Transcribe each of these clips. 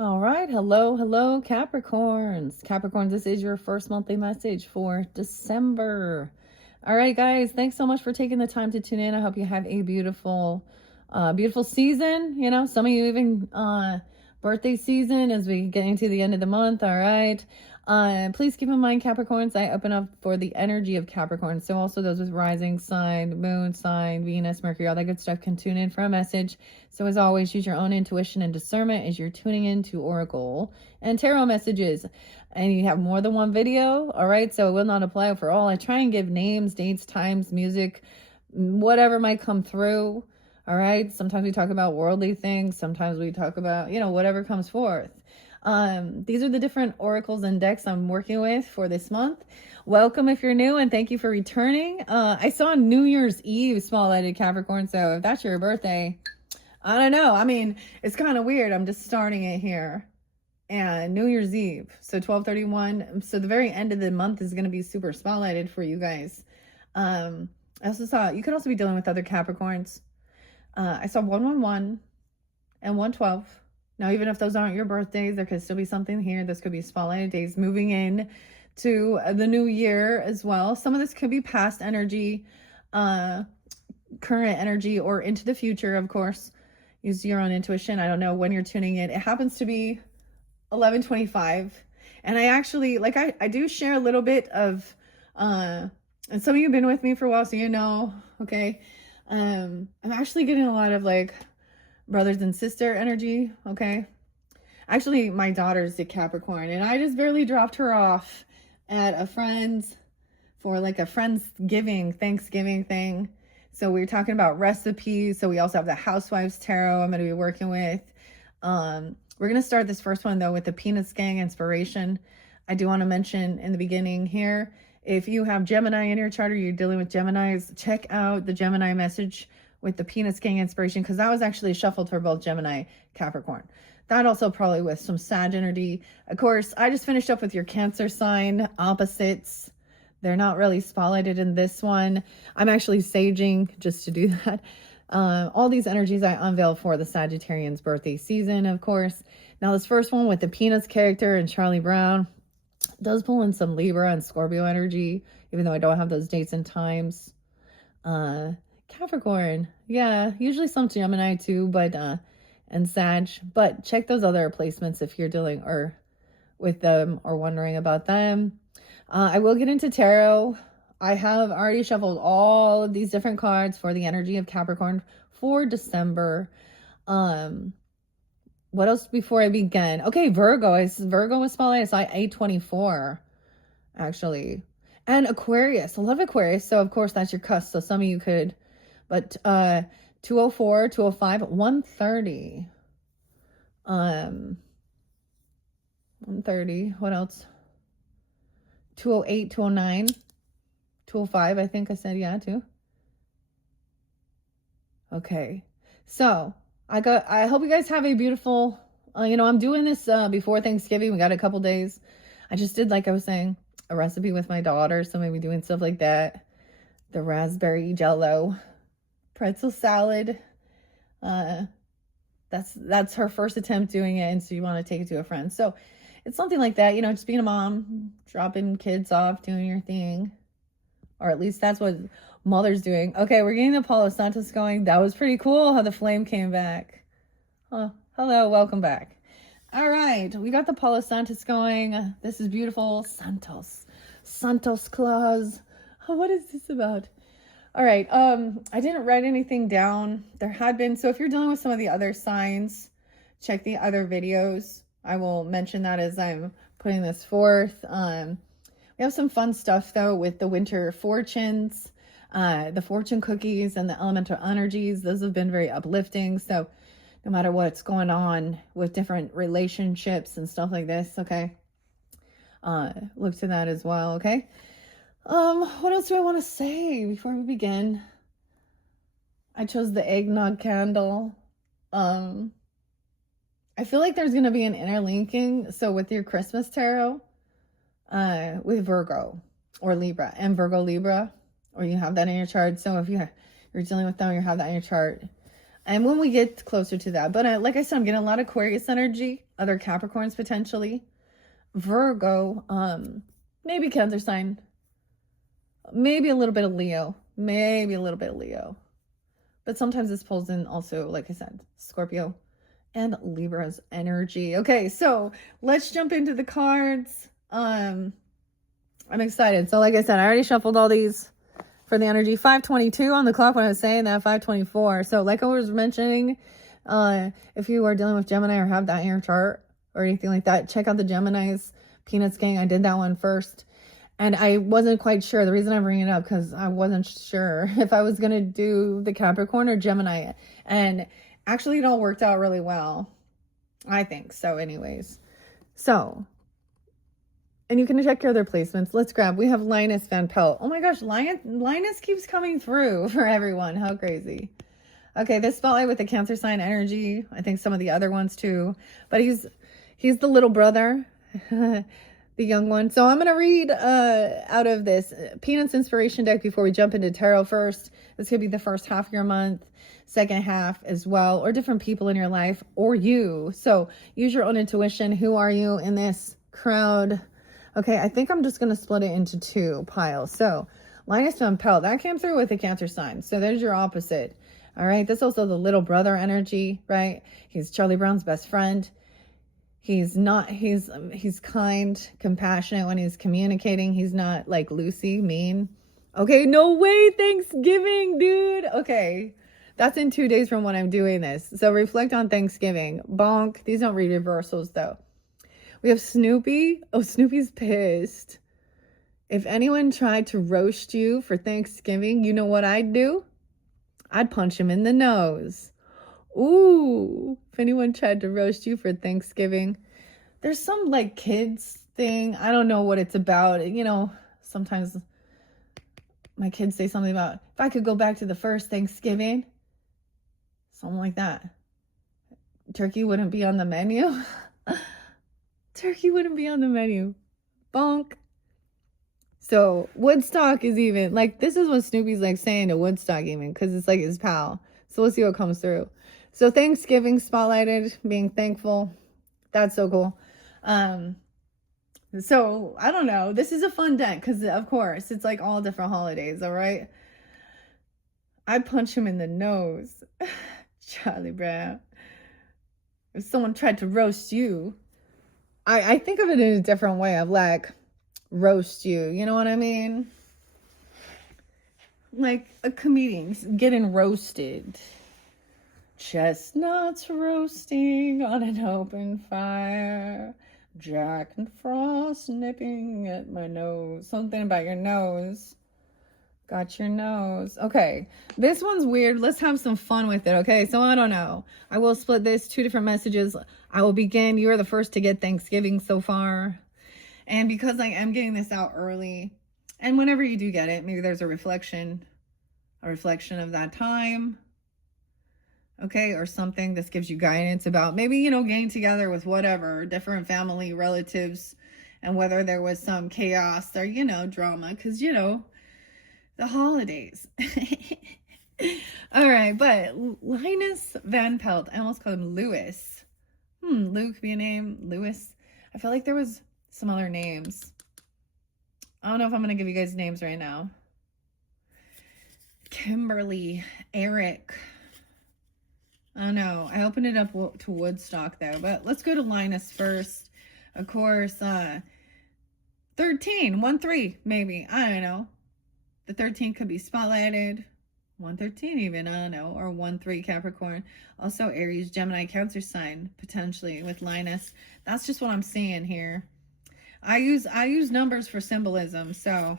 All right. Hello, Capricorns. Capricorns, this is your first monthly message for December. All right, guys, thanks so much for taking the time to tune in. I hope you have a beautiful season. You know, some of you even birthday season as we get into the end of the month. All right. Please keep in mind, Capricorns, I open up for the energy of Capricorn. So also those with rising sign, moon sign, Venus, Mercury, all that good stuff can tune in for a message. So as always, use your own intuition and discernment as you're tuning into Oracle and Tarot messages. And you have more than one video, all right? So it will not apply for all. I try and give names, dates, times, music, whatever might come through, all right? Sometimes we talk about worldly things. Sometimes we talk about, whatever comes forth. These are the different oracles and decks I'm working with for this month. Welcome if you're new, and thank you for returning. I saw New Year's Eve spotlighted, Capricorn, so if that's your birthday, I don't know. I mean, it's kind of weird. I'm just starting it here. And New Year's Eve, so 12/31. So the very end of the month is going to be super spotlighted for you guys. I also saw, you could also be dealing with other Capricorns. I saw 111 and 112. Now, even if those aren't your birthdays, there could still be something here. This could be spotlighted days moving in to the new year as well. Some of this could be past energy, current energy, or into the future, of course. Use your own intuition. I don't know when you're tuning in. It happens to be 11:25. And I actually, I do share a little bit of, and some of you have been with me for a while, so you know, okay. I'm actually getting a lot of brothers and sister energy, okay? Actually, my daughter's a Capricorn, and I just barely dropped her off at a friend's for a Friendsgiving, Thanksgiving thing. So we were talking about recipes. So we also have the Housewives Tarot I'm going to be working with. We're going to start this first one, though, with the Peanuts Gang inspiration. I do want to mention in the beginning here, if you have Gemini in your chart or you're dealing with Geminis, check out the Gemini message with the Peanuts Gang inspiration, because that was actually shuffled for both Gemini, Capricorn. That also probably with some Sag energy. Of course, I just finished up with your Cancer sign, opposites. They're not really spotlighted in this one. I'm actually saging just to do that. All these energies I unveil for the Sagittarian's birthday season, of course. Now, this first one with the Peanuts character and Charlie Brown does pull in some Libra and Scorpio energy, even though I don't have those dates and times. Capricorn, yeah, usually some Gemini too, but and Sag. But check those other placements if you're dealing or with them or wondering about them. I will get into tarot. I have already shuffled all of these different cards for the energy of Capricorn for December. What else before I begin? Okay, Virgo was spotlighted. I saw 824, actually. And Aquarius, I love Aquarius. So, of course, that's your cusp. So, some of you could, but 204, 205, 130. 130. What else? 208, 209, 205. I think I said, yeah, too. Okay. So, I hope you guys have a beautiful, I'm doing this before Thanksgiving. We got a couple days. I just did, like I was saying, a recipe with my daughter. So maybe doing stuff like that. The raspberry jello, pretzel salad. That's her first attempt doing it. And so you want to take it to a friend. So it's something like that, just being a mom, dropping kids off, doing your thing. Or at least that's what mother's doing. Okay, we're getting the Palo Santos going. That was pretty cool how the flame came back. Oh, hello, welcome back. All right, we got the Palo Santos going. This is beautiful. Santos Claus. Oh, what is this about? All right, I didn't write anything down. There had been, so if you're dealing with some of the other signs, check the other videos. I will mention that as I'm putting this forth. We have some fun stuff, though, with the winter fortunes, the fortune cookies, and the elemental energies. Those have been very uplifting. So no matter what's going on with different relationships and stuff like this, okay, look to that as well, okay? What else do I want to say before we begin? I chose the eggnog candle. I feel like there's going to be an interlinking. So with your Christmas tarot, with Virgo or Libra, and Virgo Libra, or you have that in your chart. So if you're dealing with them, you have that in your chart. And when we get closer to that, but like I said, I'm getting a lot of Aquarius energy, other Capricorns potentially, Virgo, maybe Cancer sign, maybe a little bit of Leo, but sometimes this pulls in also, like I said, Scorpio and Libra's energy. Okay, so let's jump into the cards. I'm excited. So like I said, I already shuffled all these for the energy. 5:22 on the clock when I was saying that, 5:24. So like I was mentioning, if you are dealing with Gemini or have that in your chart or anything like that, check out the Gemini's Peanuts Gang. I did that one first. And I wasn't quite sure. The reason I'm bringing it up, because I wasn't sure if I was going to do the Capricorn or Gemini. And actually it all worked out really well, I think. So anyways. So, and you can check your other placements. Let's grab. We have Linus Van Pelt. Oh my gosh, Linus keeps coming through for everyone. How crazy. Okay, this spotlight with the Cancer sign energy. I think some of the other ones too. But he's the little brother. The young one. So I'm going to read out of this Peanuts Inspiration deck before we jump into tarot first. This could be the first half of your month, second half as well, or different people in your life, or you. So use your own intuition. Who are you in this crowd? Okay, I think I'm just going to split it into two piles. So Linus Van Pelt, that came through with the Cancer sign. So there's your opposite. All right, this is also the little brother energy, right? He's Charlie Brown's best friend. He's kind, compassionate when he's communicating. He's not like Lucy, mean. Okay, no way, Thanksgiving, dude. Okay, that's in 2 days from when I'm doing this. So reflect on Thanksgiving. Bonk. These don't read reversals, though. We have Snoopy. Oh, Snoopy's pissed. If anyone tried to roast you for Thanksgiving, you know what I'd do? I'd punch him in the nose. Ooh, if anyone tried to roast you for Thanksgiving. There's some like kids thing. I don't know what it's about. You know, sometimes my kids say something about, if I could go back to the first Thanksgiving, something like that. Turkey wouldn't be on the menu. Turkey wouldn't be on the menu. Bonk. So Woodstock is even, like, this is what Snoopy's like saying to Woodstock even, because it's like his pal. So we'll see what comes through. So Thanksgiving spotlighted, being thankful. That's so cool. So I don't know. This is a fun deck because, of course, it's like all different holidays. All right. I'd punch him in the nose. Charlie Brown. If someone tried to roast you, I think of it in a different way of like roast you. You know what I mean? Like a comedian getting roasted. Chestnuts roasting on an open fire. Jack and Frost nipping at my nose. Something about your nose. Got your nose. Okay, this one's weird. Let's have some fun with it, okay? So I don't know. I will split this, 2 different messages. I will begin. You are the first to get Thanksgiving so far. And because I am getting this out early, and whenever you do get it, maybe there's a reflection of that time. Okay, or something. This gives you guidance about maybe, you know, getting together with whatever, different family, relatives, and whether there was some chaos or, you know, drama, because, you know, the holidays. All right, but Linus Van Pelt, I almost called him Lewis. Lou could be a name. Lewis. I feel like there was some other names. I don't know if I'm going to give you guys names right now. Kimberly, Eric. I don't know. I opened it up to Woodstock though, but let's go to Linus first. Of course, 13, 1-3, maybe. I don't know. The 13 could be spotlighted. 113 even, I don't know. Or 1-3 Capricorn. Also Aries, Gemini, Cancer sign, potentially with Linus. That's just what I'm seeing here. I use numbers for symbolism, so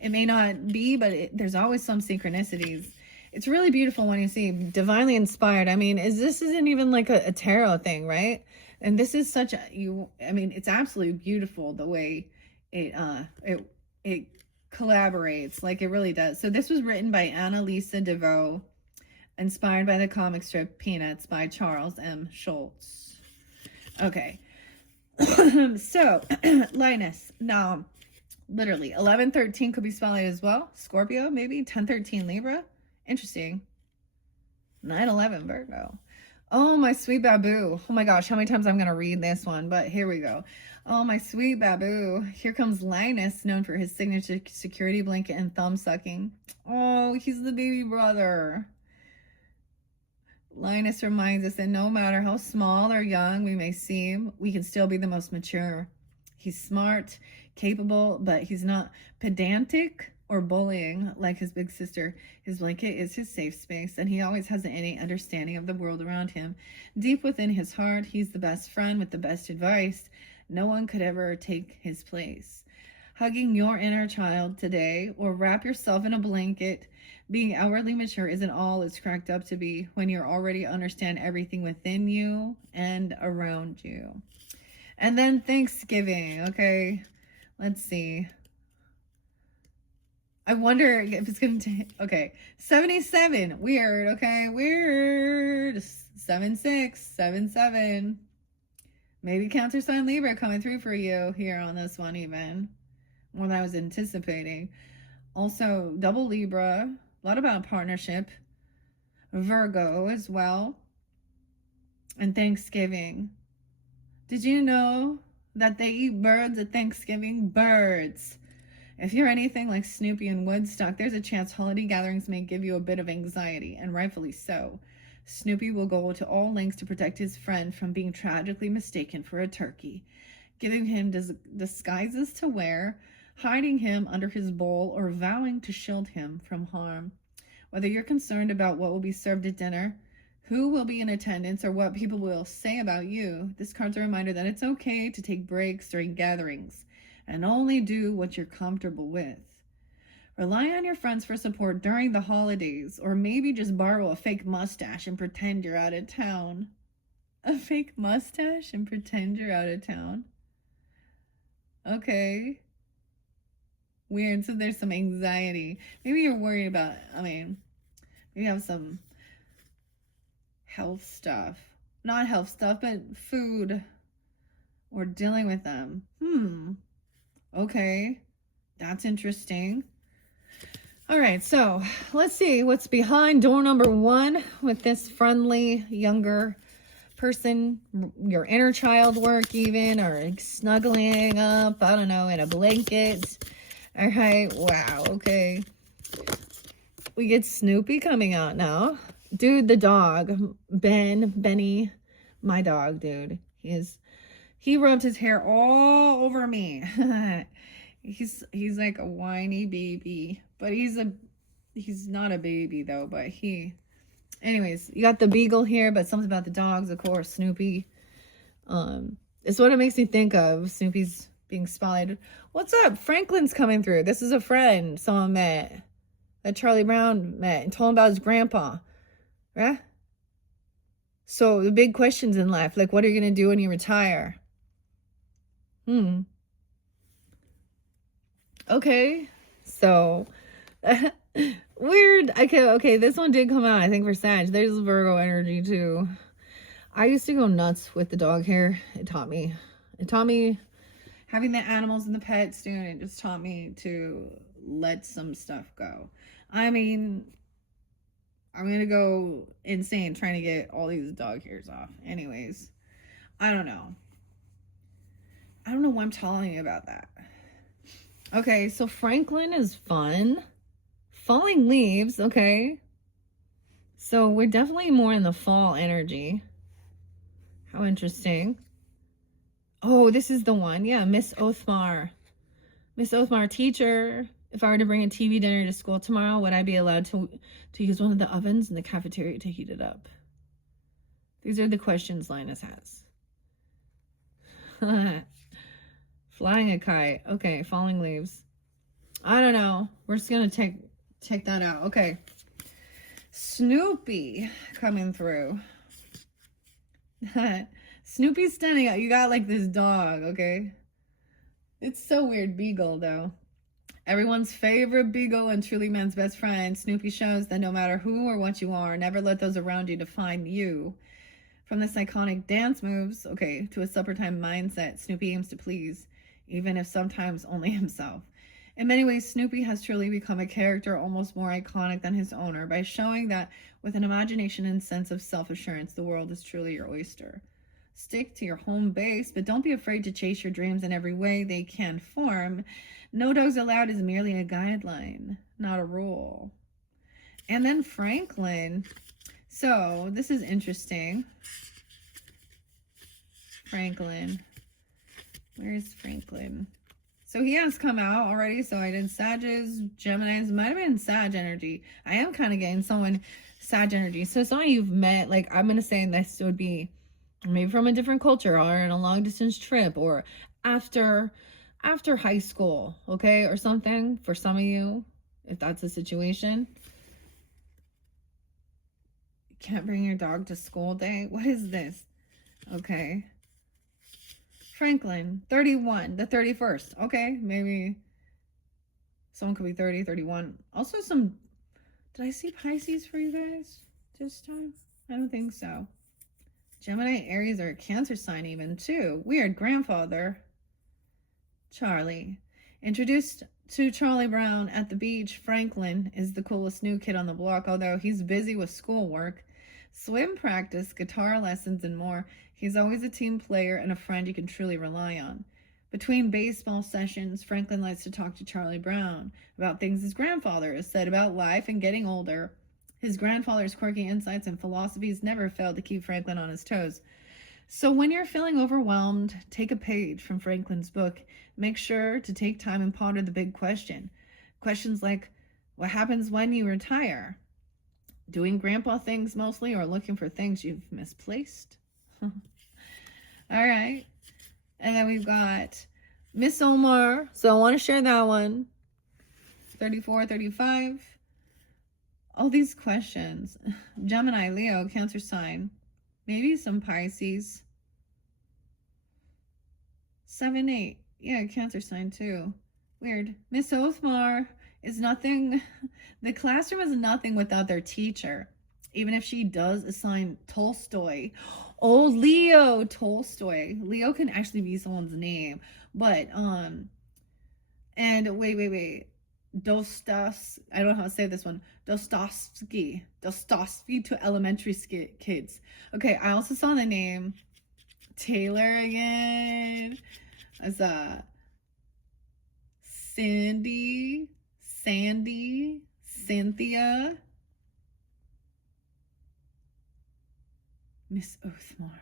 it may not be, but there's always some synchronicities. It's really beautiful when you see divinely inspired. I mean, this isn't even like a tarot thing, right? And this is such a, I mean, it's absolutely beautiful the way it collaborates, like it really does. So this was written by Annalisa DeVoe, inspired by the comic strip Peanuts by Charles M. Schulz. Okay. So, Linus, now, literally, 11-13 could be spotlighted as well. Scorpio, maybe. 10-13 Libra. Interesting. 9/11 Virgo. Oh, my sweet Babu. Oh my gosh, how many times I'm going to read this one, but here we go. Oh, my sweet Babu. Here comes Linus, known for his signature security blanket and thumb sucking. Oh, he's the baby brother. Linus reminds us that no matter how small or young we may seem, we can still be the most mature. He's smart, capable, but he's not pedantic or bullying like his big sister. His blanket is his safe space, and he always has an innate understanding of the world around him. Deep within his heart, he's the best friend with the best advice. No one could ever take his place. Hugging your inner child today, or wrap yourself in a blanket. Being outwardly mature isn't all it's cracked up to be when you already understand everything within you and around you. And then Thanksgiving, okay? Let's see. I wonder if it's going to take, okay. 77, weird, okay? Weird. 7-6, 7-7. Maybe Cancer sign Libra coming through for you here on this one even. More than I was anticipating. Also, double Libra. A lot about partnership. Virgo as well. And Thanksgiving. Did you know that they eat birds at Thanksgiving? Birds. If you're anything like Snoopy and Woodstock, there's a chance holiday gatherings may give you a bit of anxiety, and rightfully so. Snoopy will go to all lengths to protect his friend from being tragically mistaken for a turkey, giving him disguises to wear, hiding him under his bowl, or vowing to shield him from harm. Whether you're concerned about what will be served at dinner, who will be in attendance, or what people will say about you, this card's a reminder that it's okay to take breaks during gatherings and only do what you're comfortable with. Rely on your friends for support during the holidays, or maybe just borrow a fake mustache and pretend you're out of town. A fake mustache and pretend you're out of town? Okay. Weird. So there's some anxiety. Maybe you're worried about, maybe you have some health stuff. Not health stuff, but food. Or dealing with them. Okay. That's interesting. All right, so let's see what's behind door number 1 with this friendly younger person, your inner child work even, or snuggling up, I don't know, in a blanket. All right, wow, okay. We get Snoopy coming out now. Dude, the dog, Benny, my dog, dude. He rubbed his hair all over me. He's like a whiny baby, but he's not a baby though, but anyways, you got the beagle here, but something about the dogs, of course, Snoopy. It's what it makes me think of. Snoopy's being spotlighted. What's up? Franklin's coming through. This is a friend someone met, that Charlie Brown met, and told him about his grandpa. Right? So the big questions in life, like what are you going to do when you retire? Okay, so weird. Okay, this one did come out, I think, for Sag. There's Virgo energy too. I used to go nuts with the dog hair. It taught me having the animals and the pets, dude. It just taught me to let some stuff go. I mean, I'm gonna go insane trying to get all these dog hairs off. Anyways, I don't know why I'm telling you about that. Okay, so Franklin is fun. Falling leaves, okay. So we're definitely more in the fall energy. How interesting. Oh, this is the one. Yeah, Miss Othmar. Miss Othmar, teacher. If I were to bring a TV dinner to school tomorrow, would I be allowed to use one of the ovens in the cafeteria to heat it up? These are the questions Linus has. Flying a kite. Okay, falling leaves. I don't know. We're just going to take that out. Okay. Snoopy coming through. Snoopy's standing out. You got like this dog, okay? It's so weird. Beagle, though. Everyone's favorite beagle and truly man's best friend. Snoopy shows that no matter who or what you are, never let those around you define you. From this iconic dance moves, okay, to a suppertime mindset, Snoopy aims to please, even if sometimes only himself. In many ways, Snoopy has truly become a character almost more iconic than his owner by showing that with an imagination and sense of self-assurance, the world is truly your oyster. Stick to your home base, but don't be afraid to chase your dreams in every way they can form. No dogs allowed is merely a guideline, not a rule. And then Franklin. So this is interesting. Franklin. Where's Franklin? So he has come out already. So I did Sages, Geminis. Might have been Sag energy. I am kind of getting someone Sag energy. So someone you've met, like I'm going to say this would be maybe from a different culture or in a long distance trip or after high school, okay, or something for some of you, if that's the situation. You can't bring your dog to school day. What is this? Okay. Franklin, 31, the 31st. Okay, maybe someone could be 30, 31. Also some, did I see Pisces for you guys this time? I don't think so. Gemini, Aries, or a Cancer sign even too. Weird. Grandfather. Charlie. Introduced to Charlie Brown at the beach, Franklin is the coolest new kid on the block, although he's busy with schoolwork, swim practice, guitar lessons, and more. He's always a team player and a friend you can truly rely on. Between baseball sessions, Franklin likes to talk to Charlie Brown about things his grandfather has said about life and getting older. His grandfather's quirky insights and philosophies never failed to keep Franklin on his toes. So when you're feeling overwhelmed, take a page from Franklin's book. Make sure to take time and ponder the big question. Questions like, what happens when you retire? Doing grandpa things mostly, or looking for things you've misplaced? All right. And then we've got Miss Omar. So I want to share that one. 34, 35. All these questions. Gemini, Leo, Cancer sign. Maybe some Pisces. 7, 8. Yeah, Cancer sign too. Weird. Miss Othmar is nothing. The classroom is nothing without their teacher. Even if she does assign Tolstoy. Oh, Leo Tolstoy. Leo can actually be someone's name. But, and wait. Dostoevsky, I don't know how to say this one. Dostoevsky to elementary kids. Okay, I also saw the name Taylor again. As Sandy, Cynthia, Miss Othmar.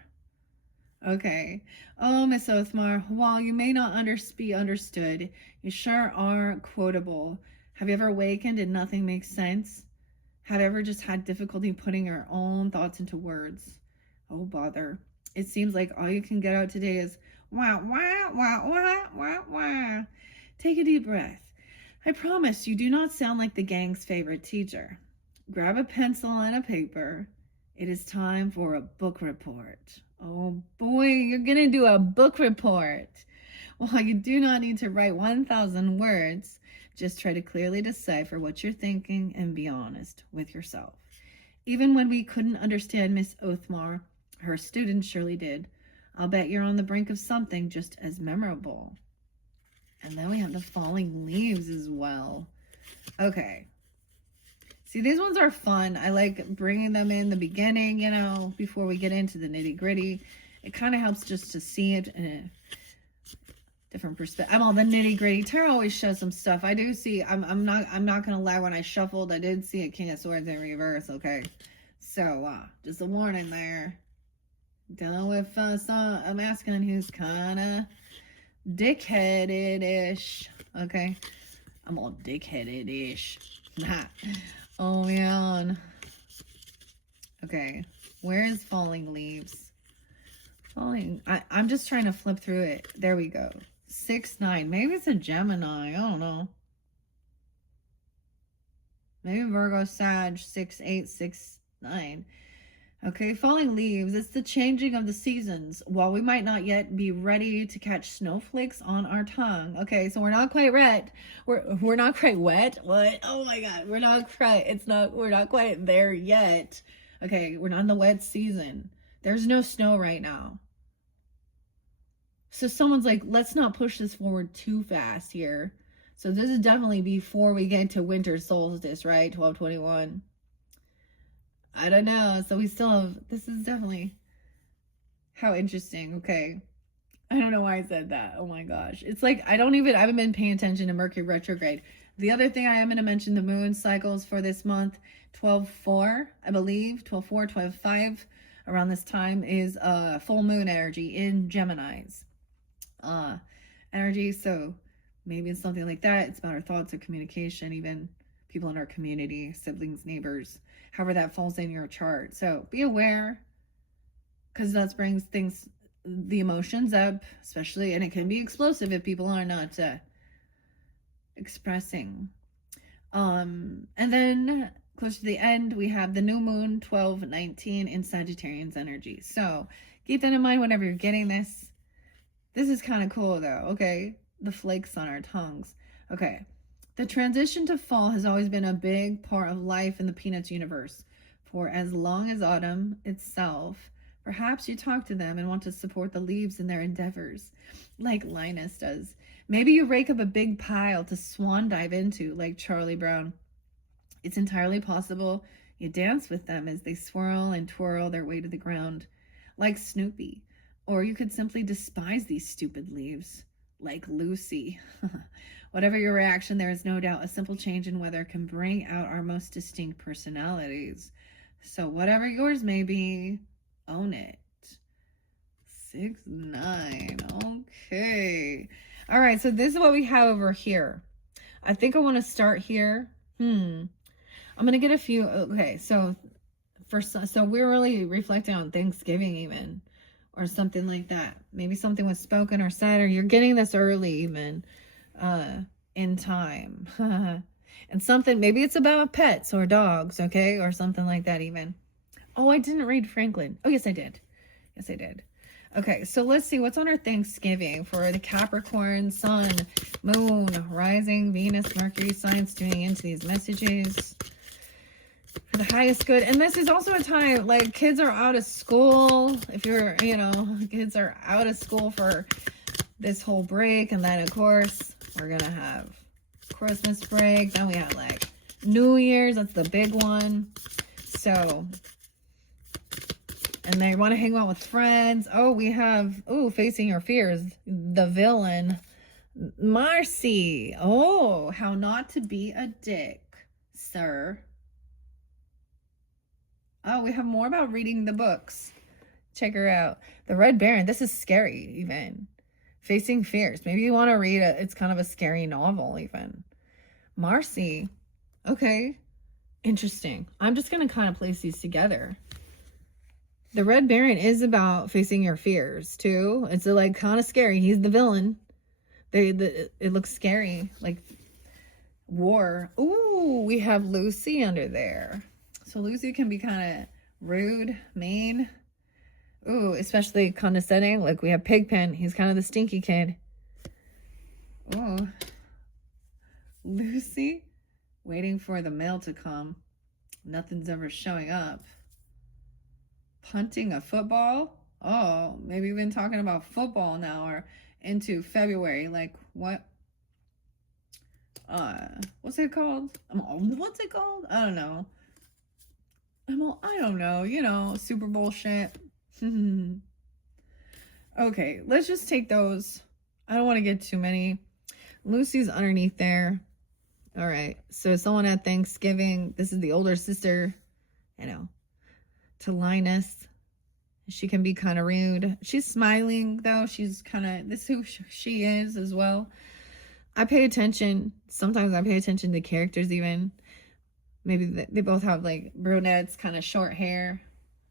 Okay. Oh, Miss Othmar, while you may not be understood, you sure are quotable. Have you ever awakened and nothing makes sense? Have you ever just had difficulty putting your own thoughts into words? Oh, bother. It seems like all you can get out today is wah, wah, wah, wah, wah, wah. Take a deep breath. I promise you do not sound like the gang's favorite teacher. Grab a pencil and a paper. It is time for a book report. Oh boy, you're gonna do a book report. Well, you do not need to write 1,000 words. Just try to clearly decipher what you're thinking and be honest with yourself. Even when we couldn't understand Miss Othmar, her students surely did. I'll bet you're on the brink of something just as memorable. And then we have the falling leaves as well. Okay. See, these ones are fun. I like bringing them in the beginning, you know, before we get into the nitty gritty. It kind of helps just to see it in a different perspective. I'm all the nitty gritty. Tarot always shows some stuff. I do see, I'm not going to lie, when I shuffled, I did see a King of Swords in reverse, okay? So, just a warning there. Dealing with a masculine who's kind of dickheaded-ish, okay? I'm all dickheaded-ish. Oh, man. Okay, where is falling leaves? I'm just trying to flip through it. There we go. 6, 9. Maybe it's a Gemini. I don't know. Maybe Virgo, Sag, 6, 8, 6, 9. Okay, falling leaves. It's the changing of the seasons. While we might not yet be ready to catch snowflakes on our tongue. Okay, so we're not quite wet. We're not quite wet. What? Oh my God, we're not quite there yet. Okay, we're not in the wet season. There's no snow right now. So someone's like, let's not push this forward too fast here. So this is definitely before we get to winter solstice, right? 12/21. I don't know. So we still have, this is definitely, how interesting. Okay. I don't know why I said that. Oh my gosh. It's like, I haven't been paying attention to Mercury retrograde. The other thing I am going to mention, the moon cycles for this month, 12/4, I believe, 12/4, 12/5, around this time is full moon energy in Gemini's energy. So maybe it's something like that. It's about our thoughts or communication, even people in our community, siblings, neighbors, however that falls in your chart. So be aware, because that brings things, the emotions up, especially, and it can be explosive if people are not expressing. And then close to the end, we have the new moon 12/19 in Sagittarian's energy. So keep that in mind whenever you're getting this. This is kind of cool though. Okay, the flakes on our tongues. Okay, the transition to fall has always been a big part of life in the Peanuts universe for as long as autumn itself. Perhaps you talk to them and want to support the leaves in their endeavors, like Linus does. Maybe you rake up a big pile to swan dive into, like Charlie Brown. It's entirely possible you dance with them as they swirl and twirl their way to the ground, like Snoopy. Or you could simply despise these stupid leaves, like Lucy. Whatever your reaction, there is no doubt a simple change in weather can bring out our most distinct personalities. So whatever yours may be, own it. 6/9. Okay. All right. So this is what we have over here. I think I want to start here. I'm going to get a few. Okay. So so we're really reflecting on Thanksgiving even, or something like that. Maybe something was spoken or said, or you're getting this early even in time. And something, maybe it's about pets or dogs. Okay. Or something like that even. Oh, I didn't read Franklin. Oh, yes, I did. Yes, I did. Okay, so let's see what's on our Thanksgiving for the Capricorn, Sun, Moon, Rising, Venus, Mercury signs tuning into these messages for the highest good. And this is also a time, like, kids are out of school. If you're, kids are out of school for this whole break. And then, of course, we're going to have Christmas break. Then we have, like, New Year's. That's the big one. So... and they want to hang out with friends. Oh, we have, facing your fears, the villain, Marcy. Oh, how not to be a dick, sir. Oh, we have more about reading the books. Check her out. The Red Baron. This is scary, even. Facing fears. Maybe you want to read it's kind of a scary novel, even. Marcy. Okay. Interesting. I'm just going to kind of place these together. The Red Baron is about facing your fears, too. It's like kind of scary. He's the villain. It looks scary. Like war. Ooh, we have Lucy under there. So Lucy can be kind of rude, mean. Ooh, especially condescending. Like we have Pigpen. He's kind of the stinky kid. Ooh. Lucy, waiting for the mail to come. Nothing's ever showing up. Punting a football? Oh, maybe we've been talking about football now or into February. Like what? What's it called? What's it called? I don't know. I don't know. Super Bowl shit. Okay, let's just take those. I don't want to get too many. Lucy's underneath there. All right. So someone at Thanksgiving. This is the older sister. To Linus. She can be kind of rude. She's smiling though. She's kind of, this is who she is as well. I pay attention. Sometimes I pay attention to characters even. Maybe they both have like brunettes, kind of short hair.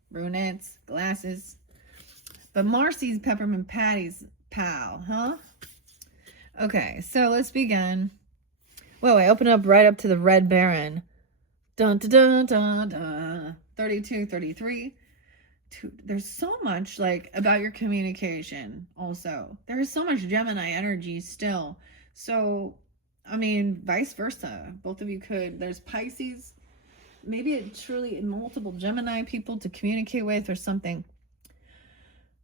Brunettes, glasses. But Marcy's Peppermint Patty's pal, huh? Okay, so let's begin. Well, I open up right up to the Red Baron. Dun dun dun dun dun. 32, 33. There's so much like about your communication also. There's so much Gemini energy still. So, I mean, vice versa. Both of you could. There's Pisces. Maybe it's truly multiple Gemini people to communicate with or something.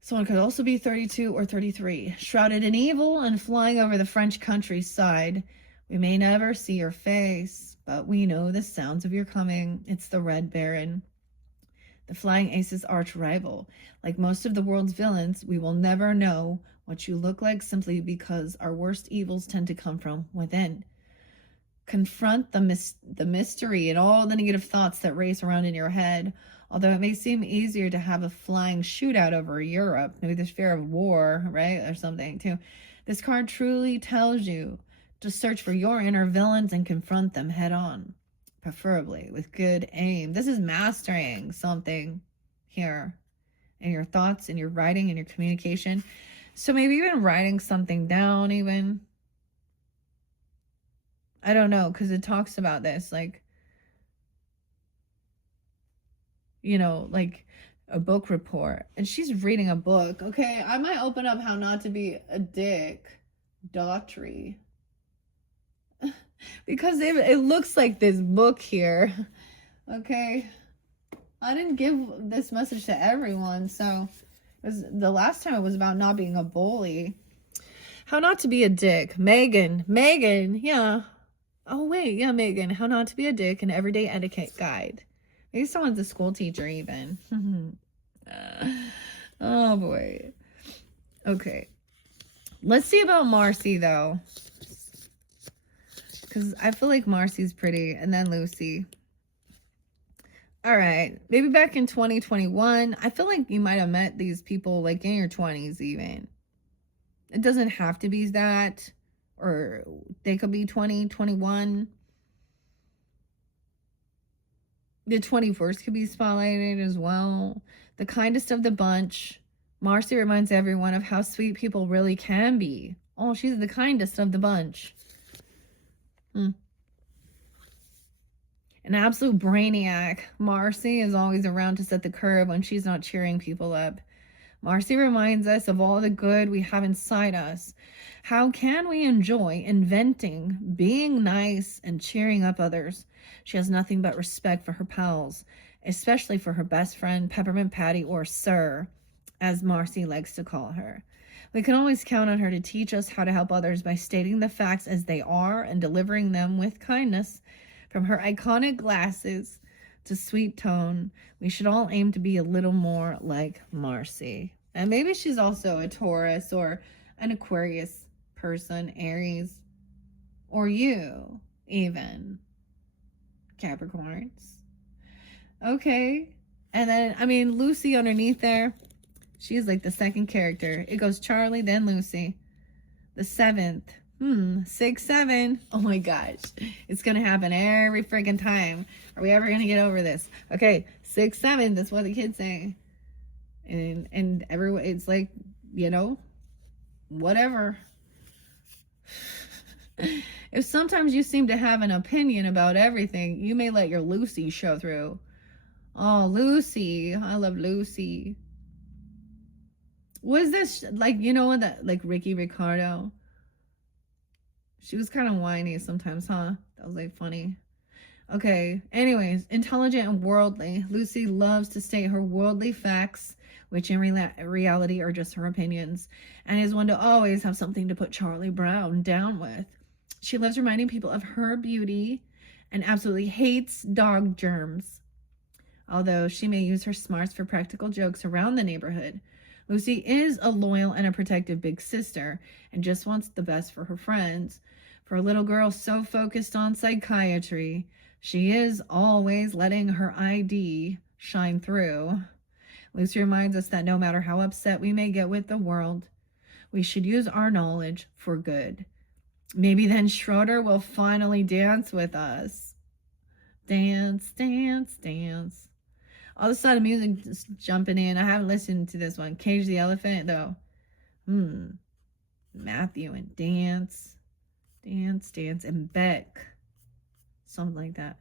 Someone could also be 32 or 33. Shrouded in evil and flying over the French countryside We may never see your face, but we know the sounds of your coming. It's the Red Baron, the Flying Ace's arch rival. Like most of the world's villains, we will never know what you look like simply because our worst evils tend to come from within. Confront the mystery and all the negative thoughts that race around in your head. Although it may seem easier to have a flying shootout over Europe, maybe there's fear of war, right, or something too. This card truly tells you to search for your inner villains and confront them head on, preferably with good aim. This is mastering something here in your thoughts, in your writing, in your communication. So maybe even writing something down even. I don't know, because it talks about this, like, you know, like a book report. And she's reading a book. Okay, I might open up How Not to Be a Dick, Daughtry. Because it looks like this book here. Okay. I didn't give this message to everyone, so the last time it was about not being a bully. How Not to Be a Dick. Megan, yeah. Oh, wait, yeah, Megan. How Not to Be a Dick, an Everyday Etiquette Guide. Maybe someone's a school teacher, even. Oh, boy. Okay. Let's see about Marcy, though. Because I feel like Marcy's pretty. And then Lucy. All right. Maybe back in 2021. I feel like you might have met these people, like, in your 20s, even. It doesn't have to be that. Or they could be 20, 21. The 21st could be spotlighted as well. The kindest of the bunch. Marcy reminds everyone of how sweet people really can be. Oh, she's the kindest of the bunch. An absolute brainiac. Marcy is always around to set the curve when she's not cheering people up. Marcy reminds us of all the good we have inside us. How can we enjoy inventing, being nice, and cheering up others? She has nothing but respect for her pals, especially for her best friend, Peppermint Patty, or Sir, as Marcy likes to call her. We can always count on her to teach us how to help others by stating the facts as they are and delivering them with kindness. From her iconic glasses to sweet tone, we should all aim to be a little more like Marcy. And maybe she's also a Taurus or an Aquarius person, Aries, or you, even, Capricorns. Okay. And then, I mean, Lucy underneath there, she's like the second character. It goes Charlie, then Lucy. The seventh. 6, 7. Oh my gosh. It's going to happen every freaking time. Are we ever going to get over this? Okay. 6, 7. That's what the kids say. And everyone, it's like, you know, whatever. If sometimes you seem to have an opinion about everything, you may let your Lucy show through. Oh, Lucy. I love Lucy. Was this, like, you know, that, like, Ricky Ricardo? She was kind of whiny sometimes, huh? That was, like, funny. Okay. Anyways, intelligent and worldly. Lucy loves to state her worldly facts, which in reality are just her opinions, and is one to always have something to put Charlie Brown down with. She loves reminding people of her beauty and absolutely hates dog germs. Although she may use her smarts for practical jokes around the neighborhood, Lucy is a loyal and a protective big sister and just wants the best for her friends. For a little girl so focused on psychiatry, she is always letting her ID shine through. Lucy reminds us that no matter how upset we may get with the world, we should use our knowledge for good. Maybe then Schroeder will finally dance with us. Dance, dance, dance. All of a sudden, music just jumping in. I haven't listened to this one. Cage the Elephant, though. Matthew and Dance. Dance, Dance, and Beck. Something like that.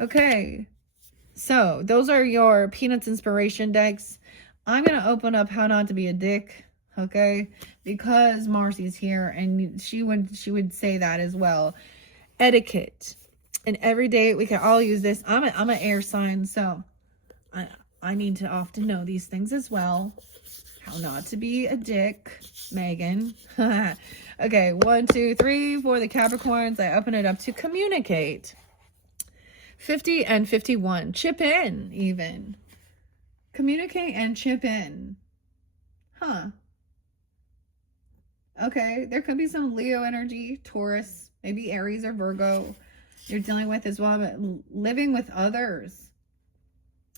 Okay. So, those are your Peanuts inspiration decks. I'm going to open up How Not to Be a Dick. Okay? Because Marcy's here, and she would say that as well. Etiquette. And every day we can all use this. I'm an air sign, so I need to often know these things as well. How not to be a dick, Megan. Okay, 1, 2, 3 for the Capricorns. I open it up to communicate. 50 and 51. Chip in, even. Communicate and chip in. Huh. Okay, there could be some Leo energy, Taurus, maybe Aries or Virgo you're dealing with as well, but living with others.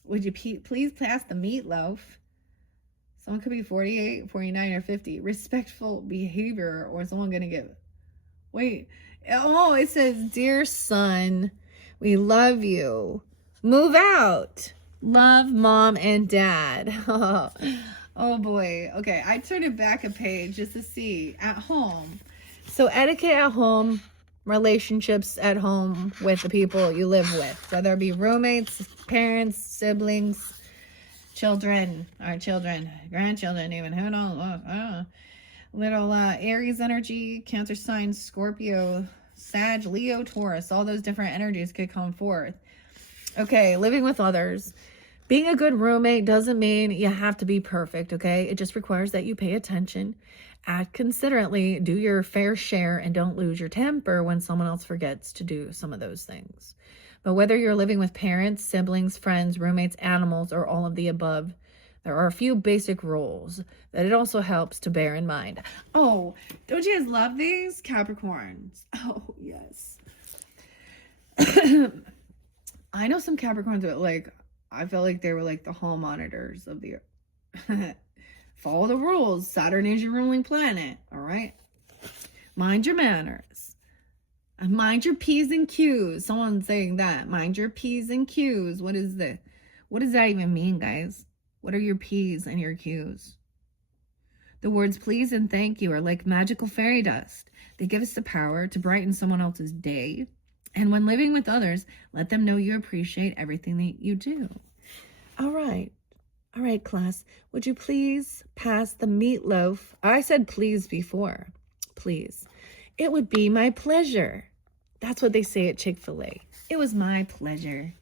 Would you please pass the meatloaf? Someone could be 48, 49, or 50. Respectful behavior, or someone going to get... Wait. Oh, it says, dear son, we love you. Move out. Love, mom, and dad. Oh, boy. Okay, I turned it back a page just to see. At home. So etiquette at home, relationships at home with the people you live with. Whether it be roommates, parents, siblings, children, our children, grandchildren even. Who knows? Little Aries energy, Cancer sign, Scorpio, Sag, Leo, Taurus. All those different energies could come forth. Okay, living with others. Being a good roommate doesn't mean you have to be perfect, okay? It just requires that you pay attention, act considerately, do your fair share, and don't lose your temper when someone else forgets to do some of those things. But whether you're living with parents, siblings, friends, roommates, animals, or all of the above, there are a few basic rules that it also helps to bear in mind. Oh, don't you guys love these Capricorns? Oh, yes. I know some Capricorns that, like, I felt like they were like the hall monitors of the earth. Follow the rules. Saturn is your ruling planet. All right. Mind your manners. Mind your P's and Q's. Someone's saying that. Mind your P's and Q's. What does that even mean, guys? What are your P's and your Q's? The words please and thank you are like magical fairy dust. They give us the power to brighten someone else's day. And when living with others, let them know you appreciate everything that you do. All right, class. Would you please pass the meatloaf? I said please before. Please. It would be my pleasure. That's what they say at Chick-fil-A. It was my pleasure.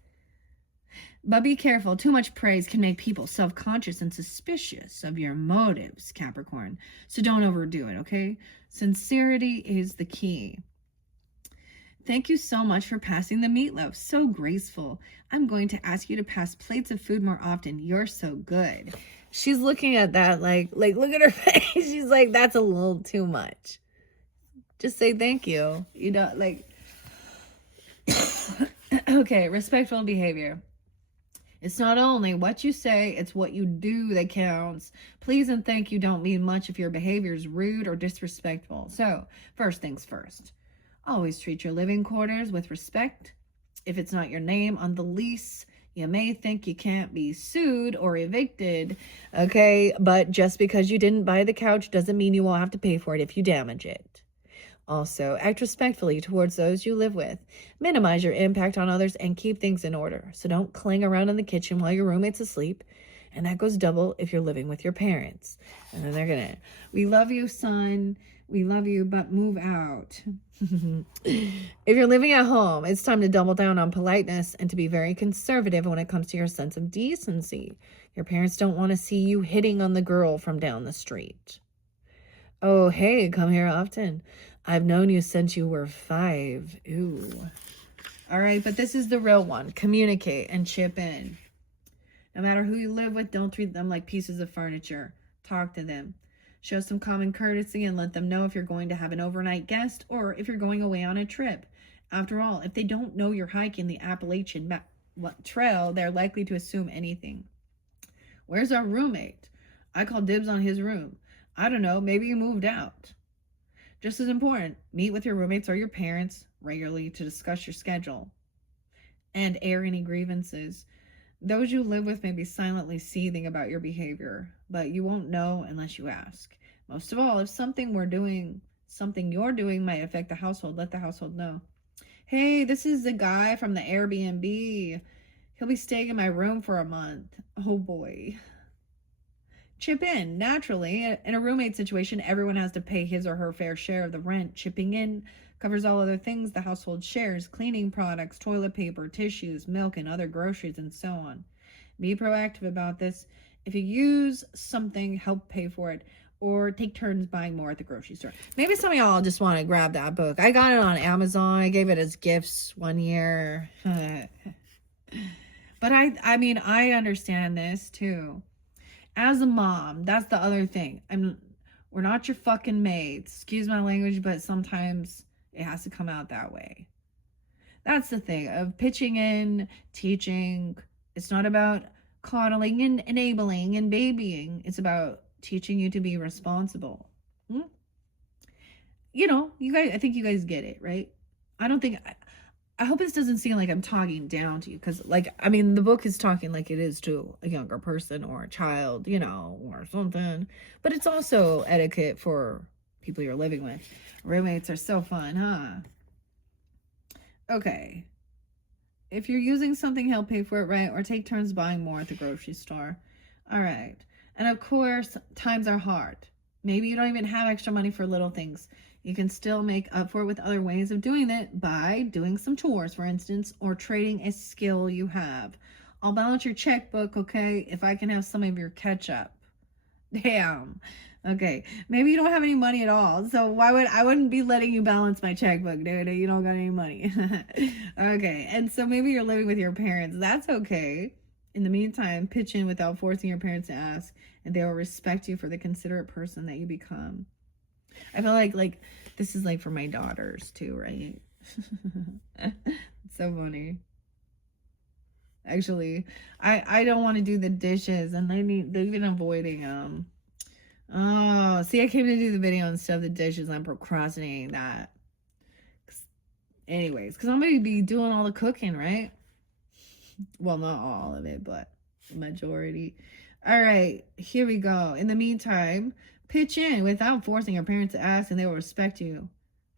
But be careful. Too much praise can make people self-conscious and suspicious of your motives, Capricorn. So don't overdo it, okay? Sincerity is the key. Thank you so much for passing the meatloaf. So graceful. I'm going to ask you to pass plates of food more often. You're so good. She's looking at that like look at her face. She's like, that's a little too much. Just say thank you. You know, like, okay, respectful behavior. It's not only what you say, it's what you do that counts. Please and thank you don't mean much if your behavior is rude or disrespectful. So, first things first. Always treat your living quarters with respect. If it's not your name on the lease, you may think you can't be sued or evicted, okay? But just because you didn't buy the couch doesn't mean you won't have to pay for it if you damage it. Also, act respectfully towards those you live with. Minimize your impact on others and keep things in order. So don't cling around in the kitchen while your roommate's asleep. And that goes double if you're living with your parents. And then they're gonna, we love you, son. We love you, but move out. If you're living at home, it's time to double down on politeness and to be very conservative when it comes to your sense of decency. Your parents don't want to see you hitting on the girl from down the street. Oh, hey, come here often. I've known you since you were 5. Ooh. All right, but this is the real one. Communicate and chip in. No matter who you live with, don't treat them like pieces of furniture. Talk to them. Show some common courtesy and let them know if you're going to have an overnight guest or if you're going away on a trip. After all, if they don't know you're hiking the Appalachian Trail, they're likely to assume anything. Where's our roommate? I call dibs on his room. I don't know, maybe he moved out. Just as important, meet with your roommates or your parents regularly to discuss your schedule and air any grievances. Those you live with may be silently seething about your behavior, but you won't know unless you ask. Most of all, if something you're doing might affect the household, let the household know. Hey, this is the guy from the Airbnb. He'll be staying in my room for a month. Oh boy. Chip in. Naturally, in a roommate situation, everyone has to pay his or her fair share of the rent. Chipping in covers all other things the household shares: cleaning products, toilet paper, tissues, milk, and other groceries, and so on. Be proactive about this. If you use something, help pay for it, or take turns buying more at the grocery store. Maybe some of y'all just want to grab that book. I got it on Amazon. I gave it as gifts one year. But I mean, I understand this too. As a mom, that's the other thing. We're not your fucking maids. Excuse my language, but sometimes it has to come out that way. That's the thing of pitching in, teaching. It's not about coddling and enabling and babying. It's about teaching you to be responsible. You know, you guys, I think you guys get it, right? I don't think, I hope this doesn't seem like I'm talking down to you, because, like, I mean, the book is talking like it is to a younger person or a child, you know, or something. But it's also etiquette for people you're living with. Roommates are so fun, huh? Okay. If you're using something, help pay for it, right? Or take turns buying more at the grocery store. All right. And of course, times are hard. Maybe you don't even have extra money for little things. You can still make up for it with other ways of doing it by doing some chores, for instance, or trading a skill you have. I'll balance your checkbook, okay, if I can have some of your ketchup. Damn. Okay, maybe you don't have any money at all, so I wouldn't be letting you balance my checkbook, dude. You don't got any money. Okay, and so maybe you're living with your parents. That's okay. In the meantime, pitch in without forcing your parents to ask, and they will respect you for the considerate person that you become. I feel like this is like for my daughters too, right? It's so funny. Actually, I don't want to do the dishes, and they've been avoiding them. Oh, see, I came to do the video instead of the dishes. I'm procrastinating that. Anyways, because I'm going to be doing all the cooking, right? Well, not all of it, but the majority. All right, here we go. In the meantime, pitch in without forcing your parents to ask, and they will respect you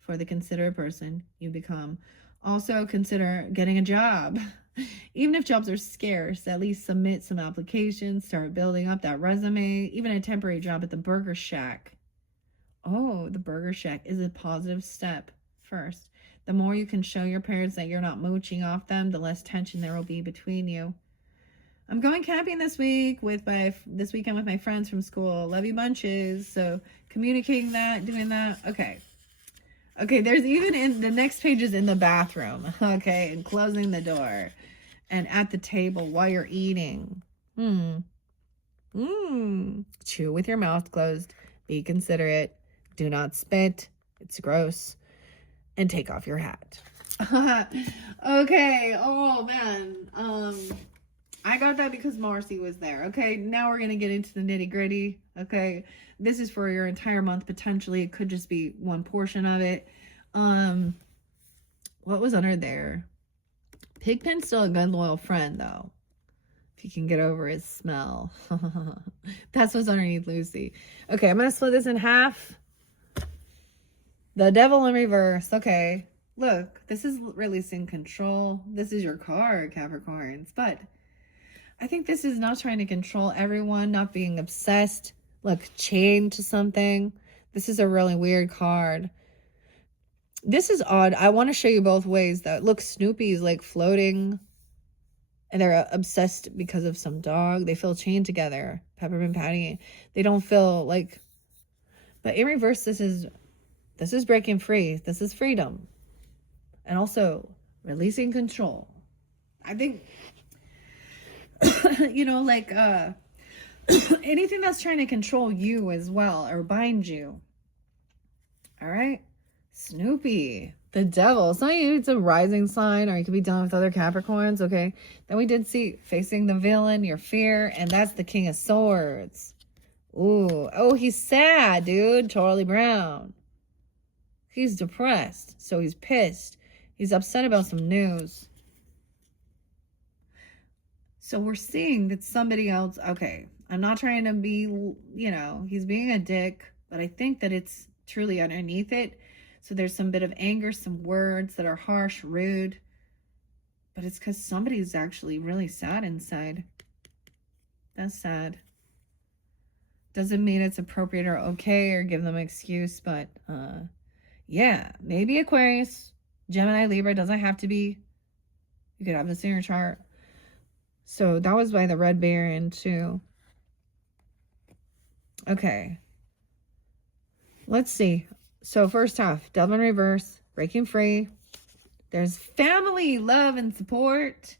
for the considerate person you become. Also, consider getting a job. Even if jobs are scarce, at least submit some applications, start building up that resume, even a temporary job at the Burger Shack. Oh, the Burger Shack is a positive step first. The more you can show your parents that you're not mooching off them, the less tension there will be between you. I'm going camping this weekend with my friends from school. Love you bunches. So communicating that, doing that. Okay, there's even in the next page is in the bathroom. Okay, and closing the door. And at the table while you're eating. Chew with your mouth closed. Be considerate. Do not spit. It's gross. And take off your hat. Okay. Oh man. I got that because Marcy was there. Okay, now we're gonna get into the nitty gritty. Okay, this is for your entire month potentially. It could just be one portion of it. What was under there? Pigpen's still a good loyal friend though. If you can get over his smell. That's what's underneath Lucy. Okay, I'm gonna split this in half. The Devil in reverse. Okay, look, this is releasing control. This is your card, Capricorns. But I think this is not trying to control everyone, not being obsessed. Look, chained to something. This is a really weird card. This is odd. I want to show you both ways though. Look, Snoopy's like floating and they're obsessed because of some dog. They feel chained together. Peppermint Patty. They don't feel like, but in reverse, this is breaking free. This is freedom. And also releasing control. I think, you know, like, anything that's trying to control you as well or bind you. All right. Snoopy, the devil. It's not you, it's a rising sign, or you could be dealing with other Capricorns, okay? Then we did see facing the villain, your fear, and that's the King of Swords. Ooh, oh, he's sad, dude. Charlie Brown. He's depressed, so he's pissed. He's upset about some news. So we're seeing that somebody else, okay, I'm not trying to be, you know, he's being a dick, but I think that it's truly underneath it. So there's some bit of anger, some words that are harsh, rude, but it's because somebody's actually really sad inside. That's sad. Doesn't mean it's appropriate or okay or give them an excuse, but yeah, maybe Aquarius, Gemini, Libra, doesn't have to be. You could have this in your chart. So that was by the Red Baron too. Okay. Let's see. So first half, Devil in reverse, breaking free. There's family, love, and support.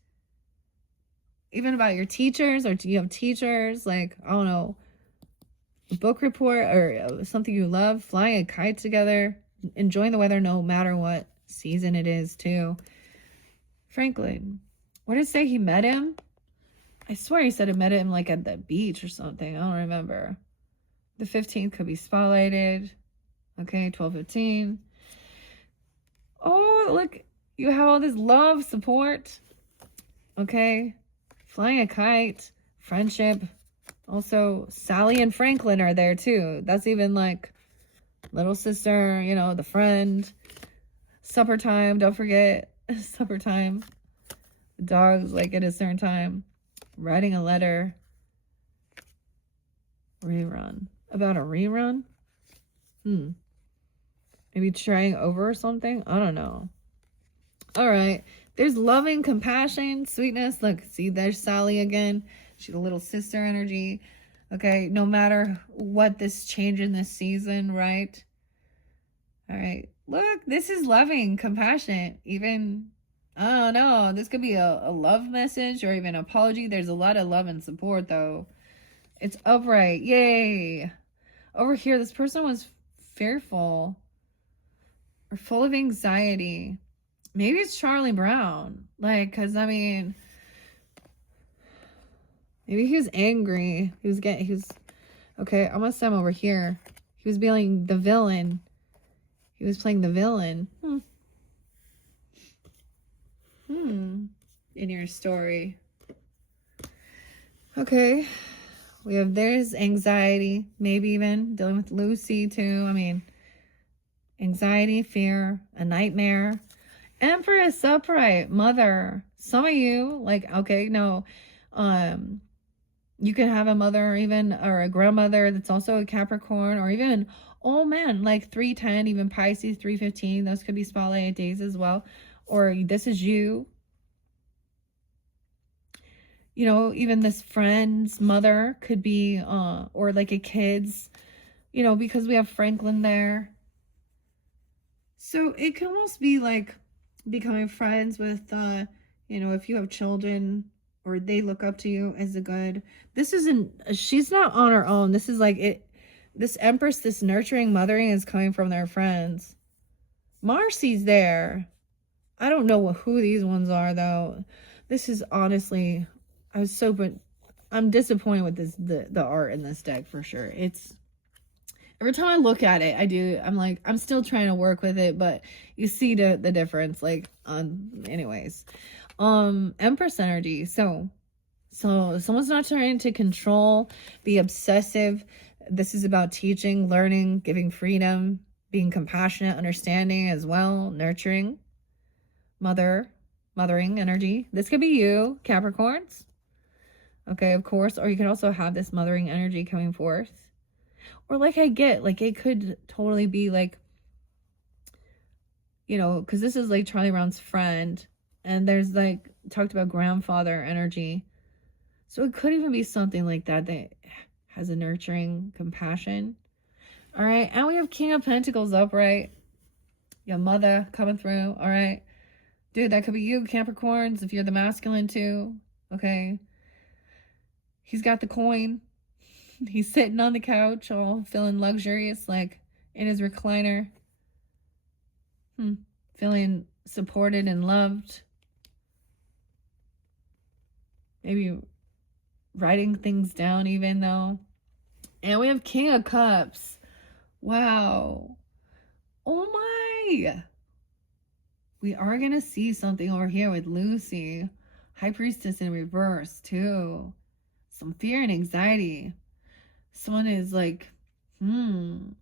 Even about your teachers, or do you have teachers? Like, I don't know, a book report or something you love, flying a kite together, enjoying the weather no matter what season it is too. Franklin, what did it say he met him? I swear he said he met him like at the beach or something. I don't remember. The 15th could be spotlighted. Okay, 12:15. Oh, look, you have all this love, support. Okay, flying a kite, friendship. Also, Sally and Franklin are there too. That's even like little sister, you know, the friend. Supper time, don't forget supper time. The dogs like at a certain time. Writing a letter. Rerun. About a rerun? Maybe trying over or something? I don't know. All right. There's loving, compassion, sweetness. Look, see, there's Sally again. She's a little sister energy. Okay, no matter what this change in this season, right? All right. Look, this is loving, compassionate. Even, I don't know, this could be a love message or even apology. There's a lot of love and support, though. It's upright. Yay. Over here, this person was fearful or full of anxiety. Maybe it's Charlie Brown. Like, because, I mean, maybe he was angry. He was, okay, I'm going to send him over here. He was being the villain. He was playing the villain. In your story. Okay. We have there's anxiety. Maybe even dealing with Lucy, too. I mean, anxiety, fear, a nightmare. Empress upright, mother. Some of you, like, okay, no, you could have a mother even, or a grandmother that's also a Capricorn, or even, oh man, like 310, even Pisces 315. Those could be spotlight days as well. Or this is you. You know, even this friend's mother could be, or like a kid's, you know, because we have Franklin there. So it can almost be like becoming friends with, you know, if you have children or they look up to you as a good, this isn't, she's not on her own. This is like it, this Empress, this nurturing, mothering is coming from their friends. Marcy's there. I don't know who these ones are though. This is honestly, I'm disappointed with this, the art in this deck for sure. It's, every time I look at it, I'm like, I'm still trying to work with it, but you see the difference, like, anyways. Empress energy. So someone's not trying to control, be obsessive. This is about teaching, learning, giving freedom, being compassionate, understanding as well, nurturing, mothering energy. This could be you, Capricorns. Okay, of course. Or you can also have this mothering energy coming forth. Or like I get, like it could totally be like, you know, because this is like Charlie Brown's friend. And there's like, talked about grandfather energy. So it could even be something like that that has a nurturing compassion. All right. And we have King of Pentacles upright. Your mother coming through. All right. Dude, that could be you, Capricorns, if you're the masculine too. Okay. He's got the coin. He's sitting on the couch, all feeling luxurious, like in his recliner. Feeling supported and loved. Maybe writing things down even though. And we have King of Cups. Wow. Oh my. We are going to see something over here with Lucy. High Priestess in reverse too. Some fear and anxiety. Someone is like, feeling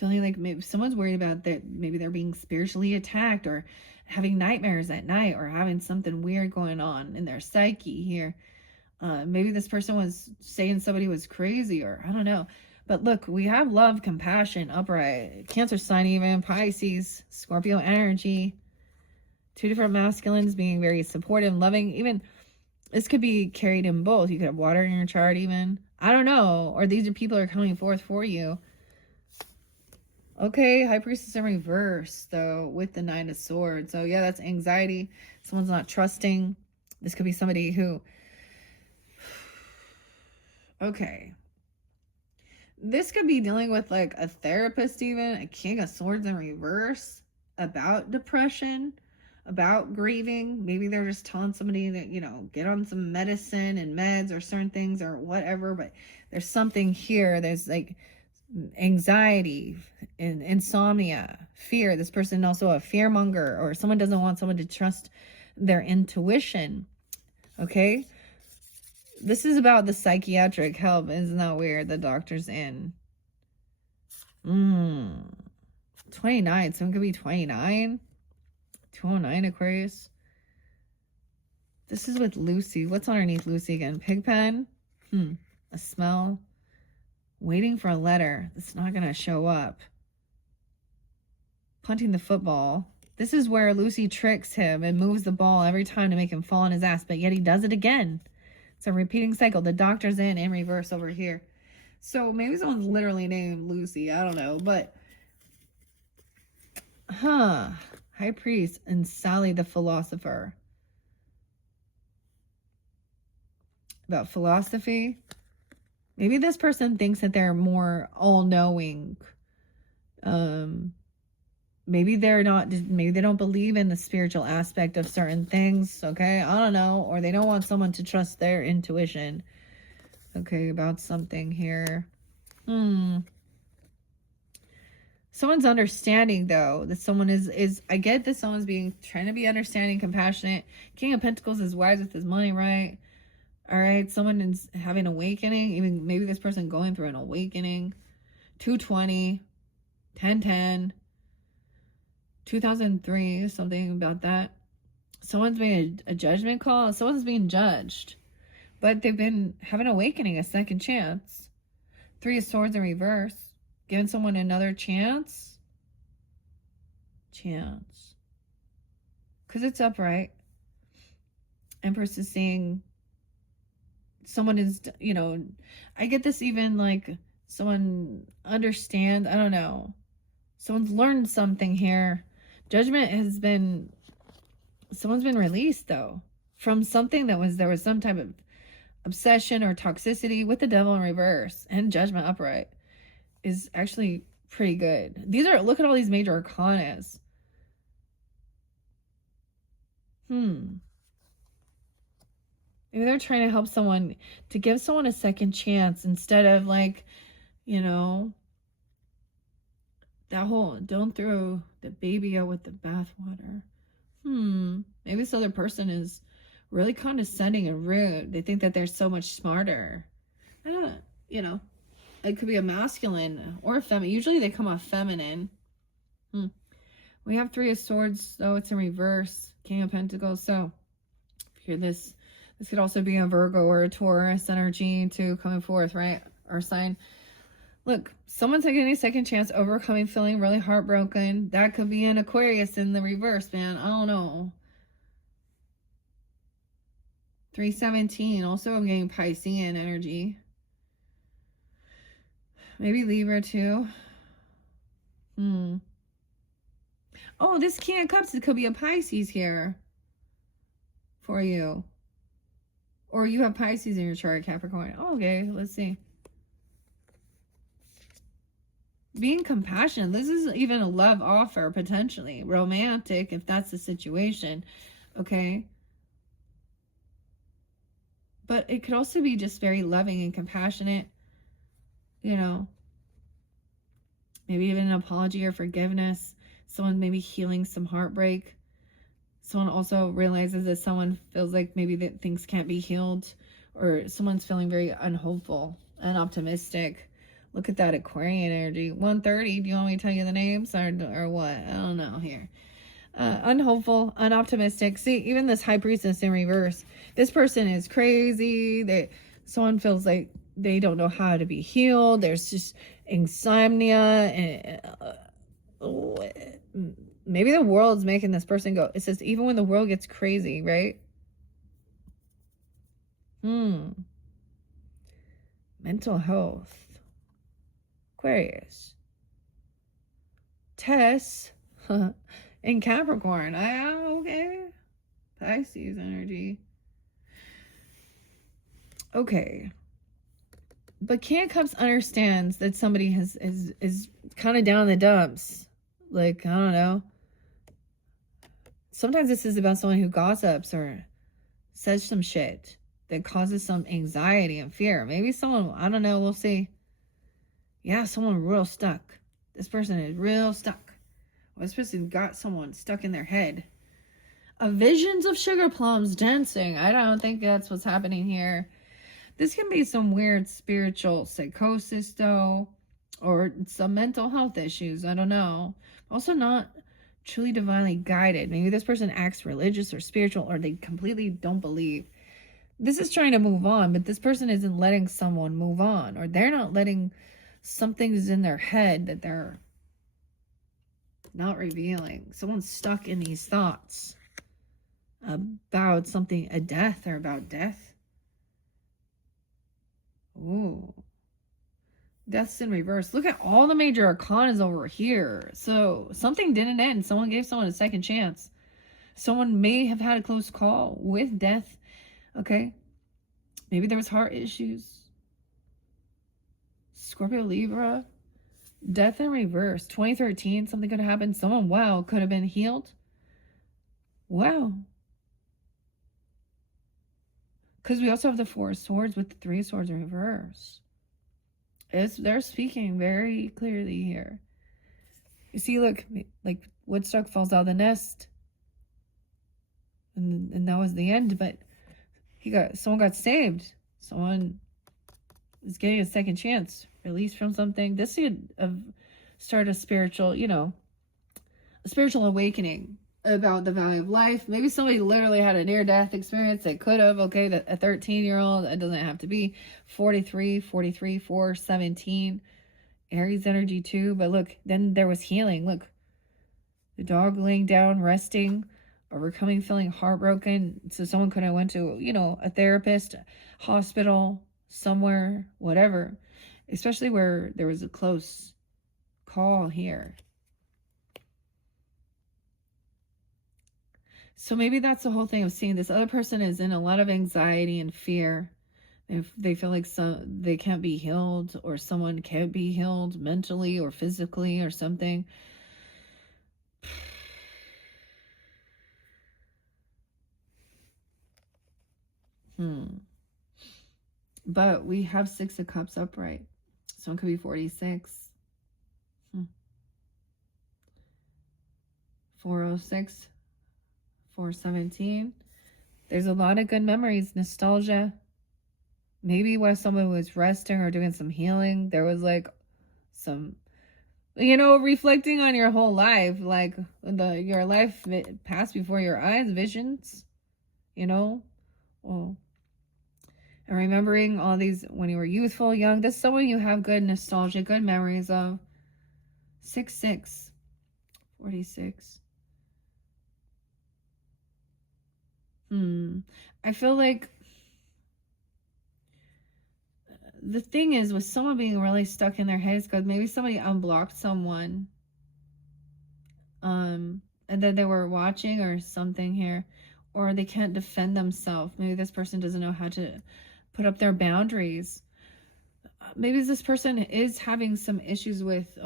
like maybe someone's worried about that. Maybe they're being spiritually attacked or having nightmares at night or having something weird going on in their psyche here. Maybe this person was saying somebody was crazy or I don't know. But look, we have love, compassion, upright, Cancer sign even, Pisces, Scorpio energy. Two different masculines being very supportive, loving. Even this could be carried in both. You could have water in your chart even. I don't know. Or these are people are coming forth for you. Okay, High Priestess in reverse, though, with the Nine of Swords. So, yeah, that's anxiety. Someone's not trusting. This could be somebody who... Okay. This could be dealing with, like, a therapist even. A King of Swords in reverse. About depression. About grieving. Maybe they're just telling somebody that, you know, get on some medicine and meds or certain things or whatever. But there's something here. There's, like... anxiety and insomnia, fear. This person also a fearmonger, or someone doesn't want someone to trust their intuition. Okay, this is about the psychiatric help. Isn't that weird? The doctor's in 29. Someone could be 29. 209 Aquarius. This is with Lucy. What's underneath Lucy again? Pigpen. A smell. Waiting for a letter that's not going to show up. Punting the football. This is where Lucy tricks him and moves the ball every time to make him fall on his ass, but yet he does it again. It's a repeating cycle. The doctor's in reverse over here. So maybe someone's literally named Lucy. I don't know, but... High Priest and Sally the Philosopher. About philosophy. Maybe this person thinks that they're more all-knowing. Maybe they're not, maybe they don't believe in the spiritual aspect of certain things, okay? I don't know. Or they don't want someone to trust their intuition. Okay, about something here. Someone's understanding, though. That someone is I get that someone's trying to be understanding, compassionate. King of Pentacles is wise with his money, right? All right, someone is having an awakening. Even maybe this person going through an awakening. 220, 1010, 2003, something about that. Someone's made a judgment call. Someone's being judged. But they've been having an awakening, a second chance. 3 of Swords in reverse. Giving someone another chance. Because it's upright. Empress is saying... someone is, you know, I get this even like someone understand, I don't know. Someone's learned something here. Judgment has been, someone's been released though. From something that was, there was some type of obsession or toxicity with the Devil in reverse. And Judgment upright is actually pretty good. These are, look at all these major arcanas. Maybe they're trying to help someone, to give someone a second chance instead of like, you know, that whole, don't throw the baby out with the bathwater. Maybe this other person is really condescending and rude. They think that they're so much smarter. I don't know, you know, it could be a masculine or a feminine. Usually they come off feminine. We have 3 of Swords, though it's in reverse. King of Pentacles. So, here this could also be a Virgo or a Taurus energy too coming forth, right? Our sign. Look, someone's getting a second chance, overcoming, feeling really heartbroken. That could be an Aquarius in the reverse, man. I don't know. 317. Also, I'm getting Piscean energy. Maybe Libra too. Oh, this King of Cups, it could be a Pisces here for you. Or you have Pisces in your chart, Capricorn. Oh, okay, let's see. Being compassionate. This is even a love offer, potentially. Romantic, if that's the situation. Okay. But it could also be just very loving and compassionate. You know. Maybe even an apology or forgiveness. Someone maybe healing some heartbreak. Someone also realizes that someone feels like maybe that things can't be healed, or someone's feeling very unhopeful and optimistic. Look at that Aquarian energy. 130. Do you want me to tell you the names or what? I don't know here. Unhopeful, unoptimistic. See, even this High Priestess in reverse. This person is crazy. Someone feels like they don't know how to be healed. There's just insomnia and maybe the world's making this person go. It says even when the world gets crazy, right? Mental health. Aquarius. Tess. In Capricorn. Okay. Pisces energy. Okay. But King of Cups understands that somebody is kind of down in the dumps. Like, I don't know. Sometimes this is about someone who gossips or says some shit that causes some anxiety and fear. Maybe someone, I don't know, we'll see. Yeah, someone real stuck. This person is real stuck. Well, this person got someone stuck in their head. Visions of sugar plums dancing. I don't think that's what's happening here. This can be some weird spiritual psychosis, though, or some mental health issues. I don't know. Also, not truly divinely guided. Maybe this person acts religious or spiritual, or they completely don't believe. This is trying to move on, but this person isn't letting someone move on, or they're not letting something's in their head that they're not revealing. Someone's stuck in these thoughts about something, a death, or about death. Ooh. Death's in reverse. Look at all the major arcanas over here. So something didn't end. Someone gave someone a second chance. Someone may have had a close call with death. Okay. Maybe there was heart issues. Scorpio, Libra. Death in reverse. 2013, something could have happened. Someone, wow, could have been healed. Wow. Because we also have the Four of Swords with the Three of Swords in reverse. They're speaking very clearly here. You see, look, like Woodstock falls out of the nest. And that was the end, but someone got saved. Someone is getting a second chance, released from something. This could start a spiritual, a spiritual awakening about the value of life. Maybe somebody literally had a near-death experience. They could have, okay, a 13-year-old, it doesn't have to be 43, 4, 17. Aries energy too, but look, then there was healing. Look, the dog laying down, resting, overcoming, feeling heartbroken. So someone could have went to, a therapist, hospital, somewhere, whatever, especially where there was a close call here. So maybe that's the whole thing of seeing this other person is in a lot of anxiety and fear. If they feel like they can't be healed, or someone can't be healed mentally or physically or something. But we have Six of Cups upright. Someone could be 46. 406. 417. There's a lot of good memories, nostalgia. Maybe while someone was resting or doing some healing, there was like some, reflecting on your whole life, like your life passed before your eyes, visions, well, and remembering all these when you were youthful, young. This is someone you have good nostalgia, good memories of. 6, 46. I feel like the thing is with someone being really stuck in their heads, because maybe somebody unblocked someone, and then they were watching or something here, or they can't defend themselves. Maybe this person doesn't know how to put up their boundaries. Maybe this person is having some issues with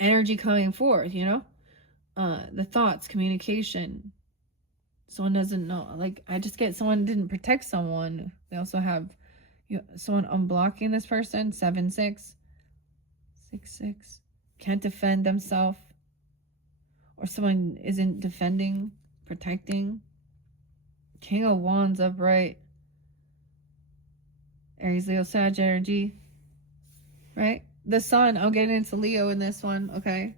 energy coming forth, the thoughts, communication. Someone doesn't know. Like, I just get someone didn't protect someone. We also have someone unblocking this person. 7, 6. 6, 6. Can't defend themselves. Or someone isn't defending, protecting. King of Wands upright. Aries, Leo, Sag energy. Right? The sun. I'll get into Leo in this one. Okay.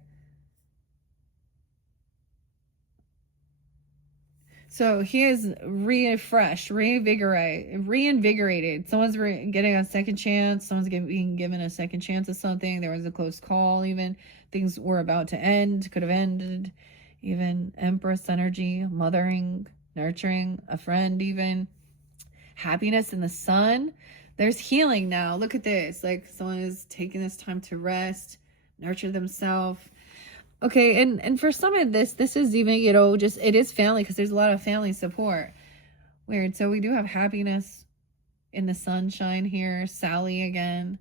So he is refreshed, reinvigorated. Someone's getting a second chance. Someone's being given a second chance of something. There was a close call even. Things were about to end, could have ended. Even Empress energy, mothering, nurturing, a friend even. Happiness in the sun. There's healing now. Look at this. Like someone is taking this time to rest, nurture themselves. Okay, and for some of this is even, you know, just, it is family, because there's a lot of family support. Weird. So we do have happiness in the sunshine here. Sally again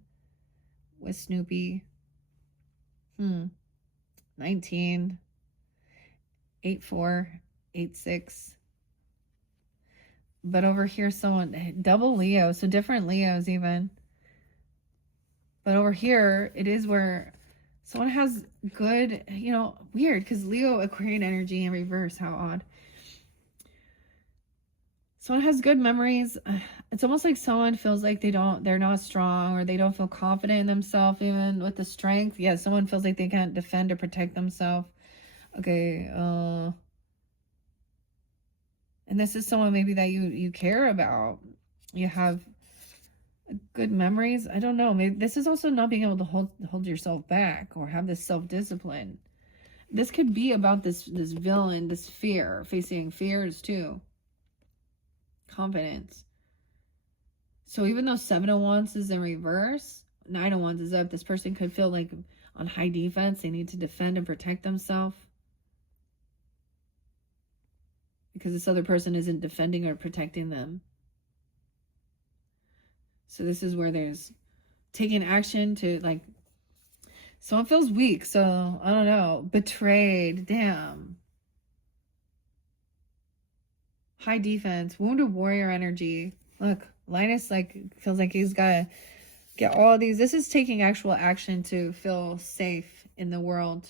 with Snoopy. 19, 8-4, 8-6. But over here, someone, double Leo, so different Leos even. But over here, it is where someone has good, you know, weird, because Leo, Aquarian energy in reverse, how odd. Someone has good memories. It's almost like someone feels like they're not strong, or they don't feel confident in themselves, even with the strength. Yeah, someone feels like they can't defend or protect themselves. Okay, and this is someone maybe that you care about. You have good memories. I don't know. Maybe this is also not being able to hold yourself back, or have this self-discipline. This could be about this villain, this fear, facing fears too. Confidence. So even though 7 of Wands is in reverse, 9 of Wands is up. This person could feel like on high defense. They need to defend and protect themselves, because this other person isn't defending or protecting them. So this is where there's taking action to, like, someone feels weak. So I don't know, betrayed. Damn. High defense, wounded warrior energy. Look, Linus like feels like he's got to get all these. This is taking actual action to feel safe in the world.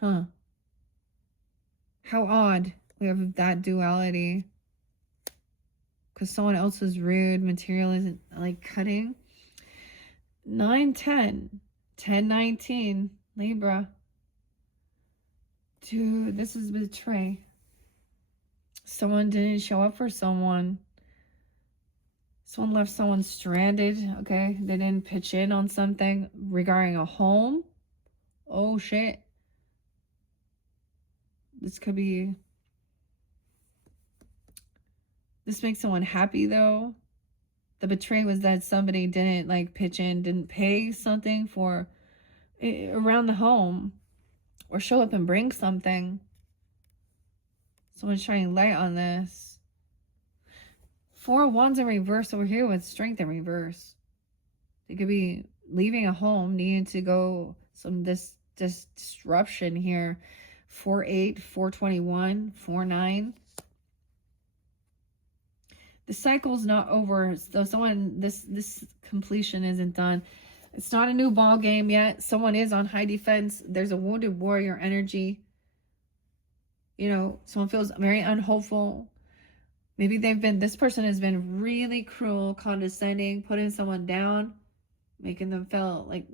Huh. How odd. We have that duality. Because someone else was rude, material isn't, like, cutting. 9-10, 10-19, Libra. Dude, this is betray. Someone didn't show up for someone. Someone left someone stranded, okay? They didn't pitch in on something regarding a home. Oh, shit. This could be... This makes someone happy, though. The betray was that somebody didn't, like, pitch in, didn't pay something for around the home, or show up and bring something. Someone's shining light on this. 4 of Wands in reverse over here with strength in reverse. They could be leaving a home, needing to go some disruption here. 4-8, 4-21, 4-9. The cycle's not over. So someone, this completion isn't done. It's not a new ball game yet. Someone is on high defense. There's a wounded warrior energy. You know, someone feels very unhopeful. Maybe this person has been really cruel, condescending, putting someone down, making them feel like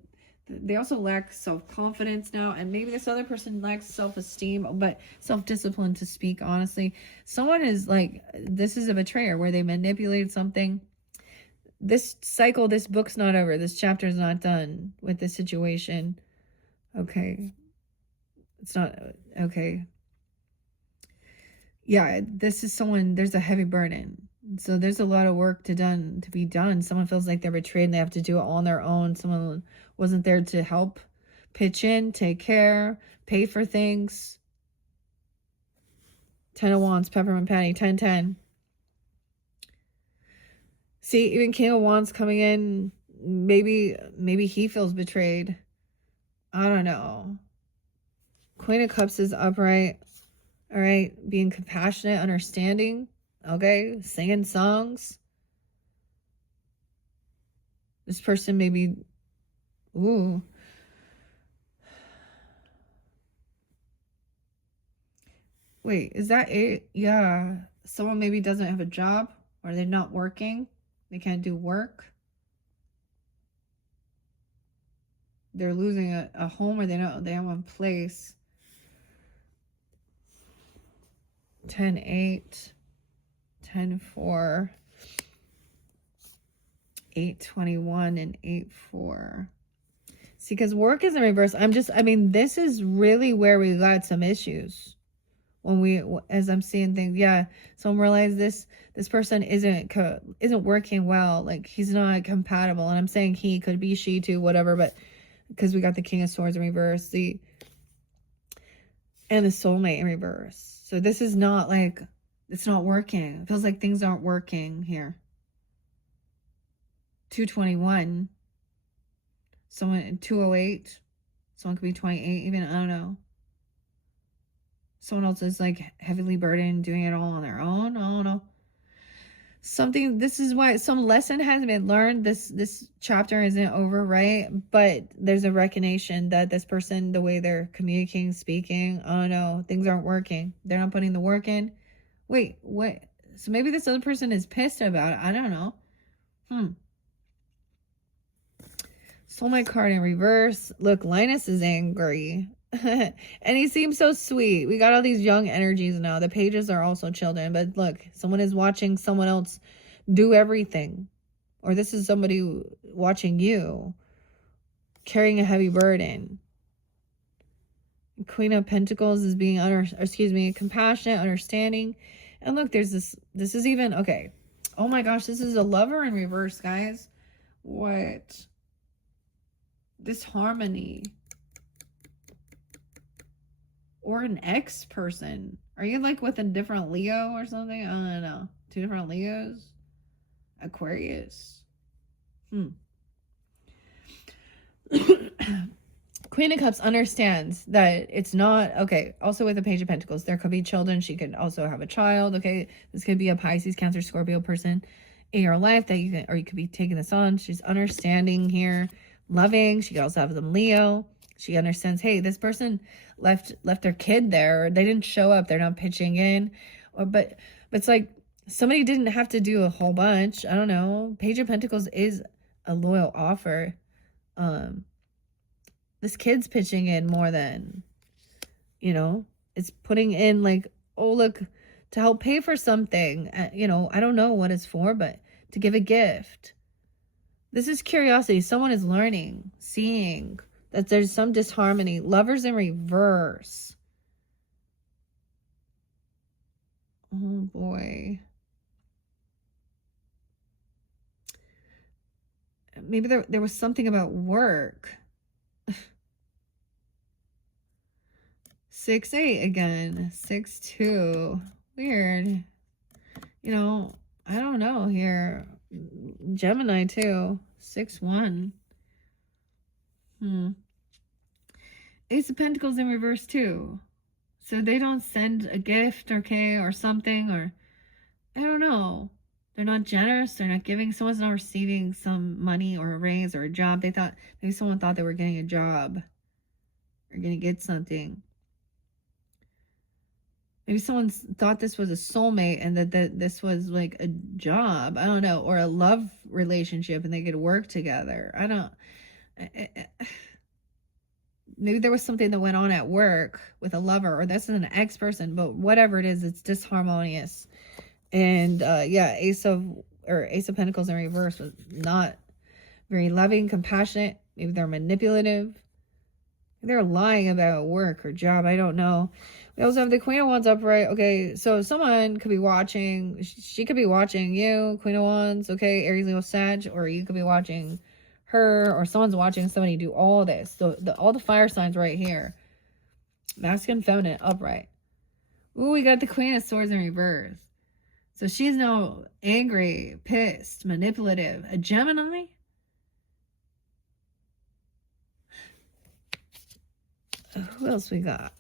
they also lack self-confidence now. And maybe this other person lacks self-esteem, but self-discipline, to speak honestly. Someone is like, this is a betrayer where they manipulated something. This cycle, this book's not over. This chapter is not done with this situation. Okay. It's not, okay. Yeah, this is someone, there's a heavy burden. So there's a lot of work to be done. Someone feels like they're betrayed and they have to do it all on their own. Someone wasn't there to help, pitch in, take care, pay for things. 10 of Wands, Peppermint Patty, 10-10. See, even King of Wands coming in, maybe he feels betrayed. I don't know. Queen of Cups is upright. All right, being compassionate, understanding. Okay, singing songs. This person maybe, ooh. Wait, is that it? Yeah, someone maybe doesn't have a job, or they're not working. They can't do work. They're losing a home, or they have one place. 10-8, 10-4, 8-21, and 8-4. See, because work is in reverse. I mean, this is really where we got some issues. as I'm seeing things. Yeah. So I'm realizing this person isn't working well. Like he's not compatible. And I'm saying he, could be she too, whatever, but because we got the King of Swords in reverse, and the soulmate in reverse. So this is not like, it's not working. It feels like things aren't working here. 221. Someone, 208. Someone could be 28 even. I don't know. Someone else is like heavily burdened, doing it all on their own. I don't know. Something, this is why some lesson has been learned. This chapter isn't over, right? But there's a recognition that this person, the way they're communicating, speaking, I don't know, things aren't working. They're not putting the work in. Wait, what? So maybe this other person is pissed about it. I don't know. Soulmate card in reverse. Look, Linus is angry. And he seems so sweet. We got all these young energies now. The pages are also children. But look, someone is watching someone else do everything. Or this is somebody watching you carrying a heavy burden. Queen of Pentacles is being compassionate, understanding. And look, there's this is even, okay. Oh my gosh, this is a lover in reverse, guys. What? Disharmony. Or an ex person. Are you like with a different Leo or something? I don't know. 2 different Leos? Aquarius. Queen of Cups understands that it's not, okay, also with the Page of Pentacles, there could be children. She could also have a child, okay? This could be a Pisces, Cancer, Scorpio person in your life that you can, or you could be taking this on. She's understanding here, loving. She could also have them Leo. She understands, hey, this person left their kid there. They didn't show up. They're not pitching in. But it's like somebody didn't have to do a whole bunch. I don't know. Page of Pentacles is a loyal offer. This kid's pitching in more than, it's putting in like, oh, look, to help pay for something. I don't know what it's for, but to give a gift. This is curiosity. Someone is learning, seeing that there's some disharmony. Lovers in reverse. Oh boy. Maybe there was something about work. 6-8 again. 6-2. Weird. I don't know here. Gemini too. 6-1. Ace of Pentacles in reverse too. So they don't send a gift, okay, or something, or I don't know. They're not generous. They're not giving. Someone's not receiving some money or a raise or a job. Maybe someone thought they were getting a job or going to get something. Maybe someone thought this was a soulmate and that this was like a job. I don't know. Or a love relationship and they could work together. I don't. Maybe there was something that went on at work with a lover, or this is an ex person, but whatever it is, it's disharmonious. And Ace of Pentacles in reverse was not very loving, compassionate. Maybe they're manipulative. Maybe they're lying about work or job. I don't know. We also have the Queen of Wands upright. Okay, so someone could be watching. She could be watching you, Queen of Wands. Okay, Aries, Leo, Sag, or you could be watching her, or someone's watching somebody do all this. So all the fire signs right here. Masculine, feminine, upright. Ooh, we got the Queen of Swords in reverse. So she's now angry, pissed, manipulative. A Gemini? Who else we got?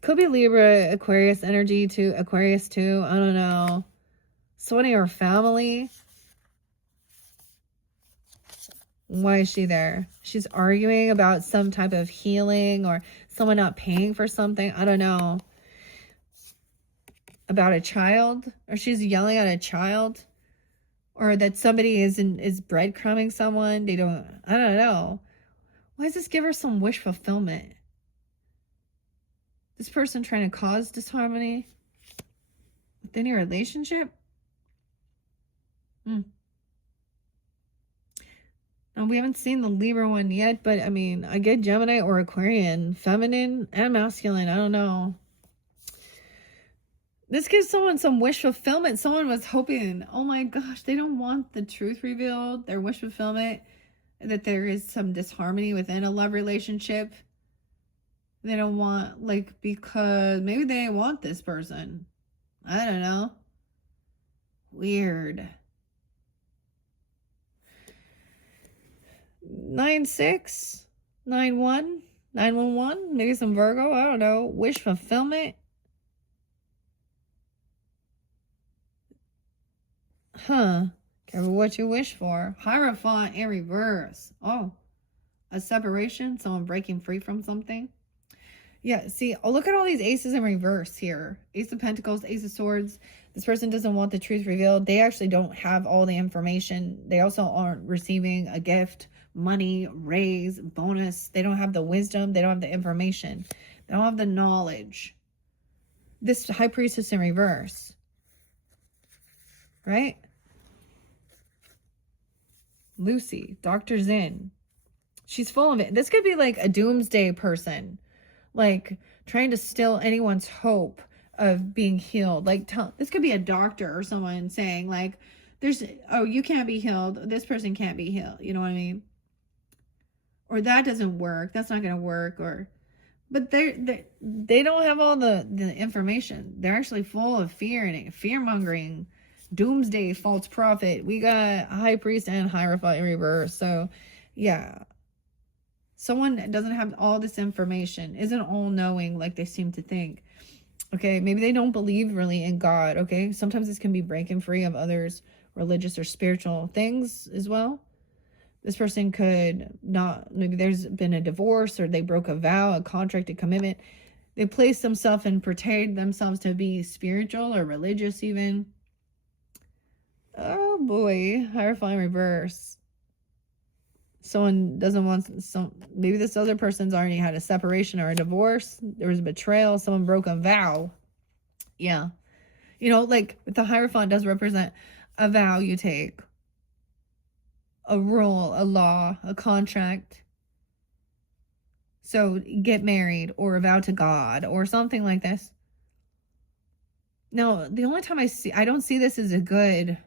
Could be Libra, Aquarius energy too. Aquarius too. I don't know. Someone in your family. Why is she there? She's arguing about some type of healing or someone not paying for something. I don't know. About a child, or she's yelling at a child, or that somebody is breadcrumbing someone. I don't know. Why does this give her some wish fulfillment? This person trying to cause disharmony within your relationship? Now, we haven't seen the Libra one yet, but I mean, I get Gemini or Aquarian, feminine and masculine. I don't know. This gives someone some wish fulfillment. Someone was hoping, oh my gosh, they don't want the truth revealed, their wish fulfillment, that there is some disharmony within a love relationship. They don't want, like, because maybe they want this person. I don't know. Weird. 9-6, 9-1, 9-1-1, maybe some Virgo, I don't know. Wish fulfillment. Huh. Careful what you wish for. Hierophant in reverse. Oh, a separation, someone breaking free from something. Yeah, see, oh, look at all these aces in reverse here. Ace of Pentacles, Ace of Swords. This person doesn't want the truth revealed. They actually don't have all the information. They also aren't receiving a gift, money, raise, bonus. They don't have the wisdom. They don't have the information. They don't have the knowledge. This High Priestess in reverse. Right? Lucy, Dr. Zin. She's full of it. This could be like a doomsday person. Like trying to still anyone's hope of being healed. Like this could be a doctor or someone saying like, oh, you can't be healed. This person can't be healed. You know what I mean? Or that doesn't work. That's not going to work. But they don't have all the information. They're actually full of fear and fear mongering, doomsday, false prophet. We got High Priest and Hierophant in reverse. So yeah. Someone doesn't have all this information, isn't all-knowing like they seem to think. Okay, maybe they don't believe really in God, okay? Sometimes this can be breaking free of others' religious or spiritual things as well. This person could not, maybe there's been a divorce or they broke a vow, a contract, a commitment. They placed themselves and portrayed themselves to be spiritual or religious even. Oh boy, Hierophant reverse. Someone doesn't want maybe this other person's already had a separation or a divorce. There was a betrayal. Someone broke a vow. Yeah. You know, like the Hierophant does represent a vow you take, a rule, a law, a contract. So get married or a vow to God or something like this. Now, the only time I don't see this as a good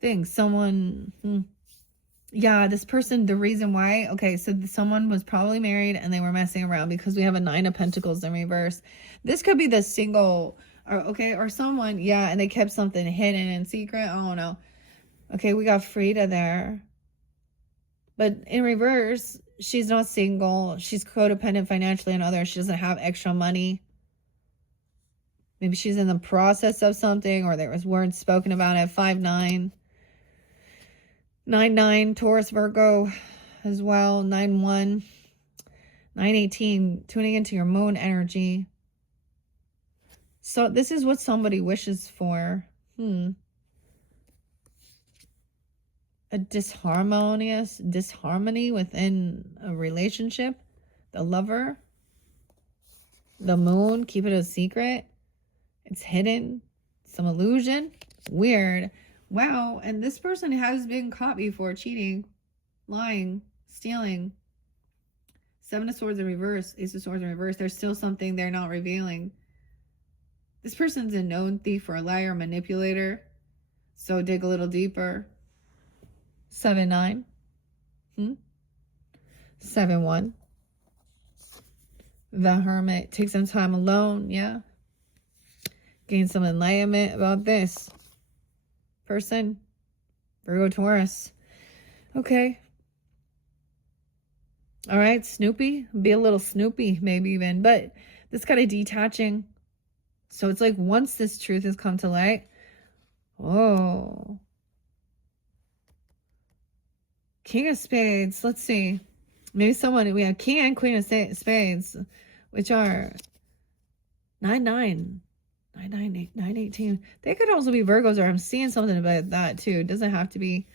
thing. Someone, yeah, this person, the reason why, okay, so someone was probably married and they were messing around because we have a 9 of Pentacles in reverse. This could be the single, or someone, yeah, and they kept something hidden in secret. I don't know. Okay, we got Frida there. But in reverse, she's not single. She's codependent financially on others. She doesn't have extra money. Maybe she's in the process of something or there was words spoken about at 5-9. 9-9, Taurus, Virgo as well. 9-1, 9-18, tuning into your moon energy. So this is what somebody wishes for. A disharmony within a relationship. The Lover. The Moon, keep it a secret. It's hidden. Some illusion. Weird. Wow, and this person has been caught before cheating, lying, stealing. 7 of Swords in reverse, Ace of Swords in reverse. There's still something they're not revealing. This person's a known thief or a liar, manipulator. So dig a little deeper. 7-9. 7-1. The Hermit. Take some time alone, yeah. Gain some enlightenment about this person. Virgo, Taurus. Okay. All right, Snoopy. Be a little Snoopy, maybe even. But this kind of detaching. So it's like once this truth has come to light. Oh. King of Spades. Let's see. Maybe someone, we have King and Queen of Spades, which are 9-9. 9-9, 9-18. They could also be Virgos, or I'm seeing something about that too. It doesn't have to be.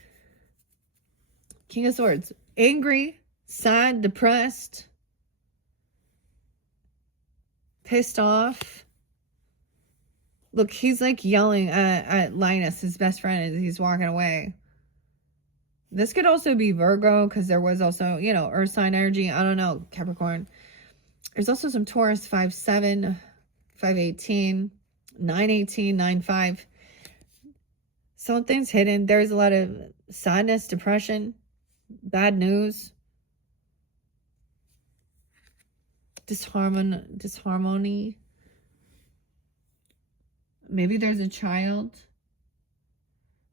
King of Swords. Angry, sad, depressed, pissed off. Look, he's like yelling at Linus, his best friend, as he's walking away. This could also be Virgo, because there was also, you know, earth sign energy. I don't know, Capricorn. There's also some Taurus, 5-7, 5-18. 918, 95. Something's hidden. There's a lot of sadness, depression, bad news, disharmony. Maybe there's a child.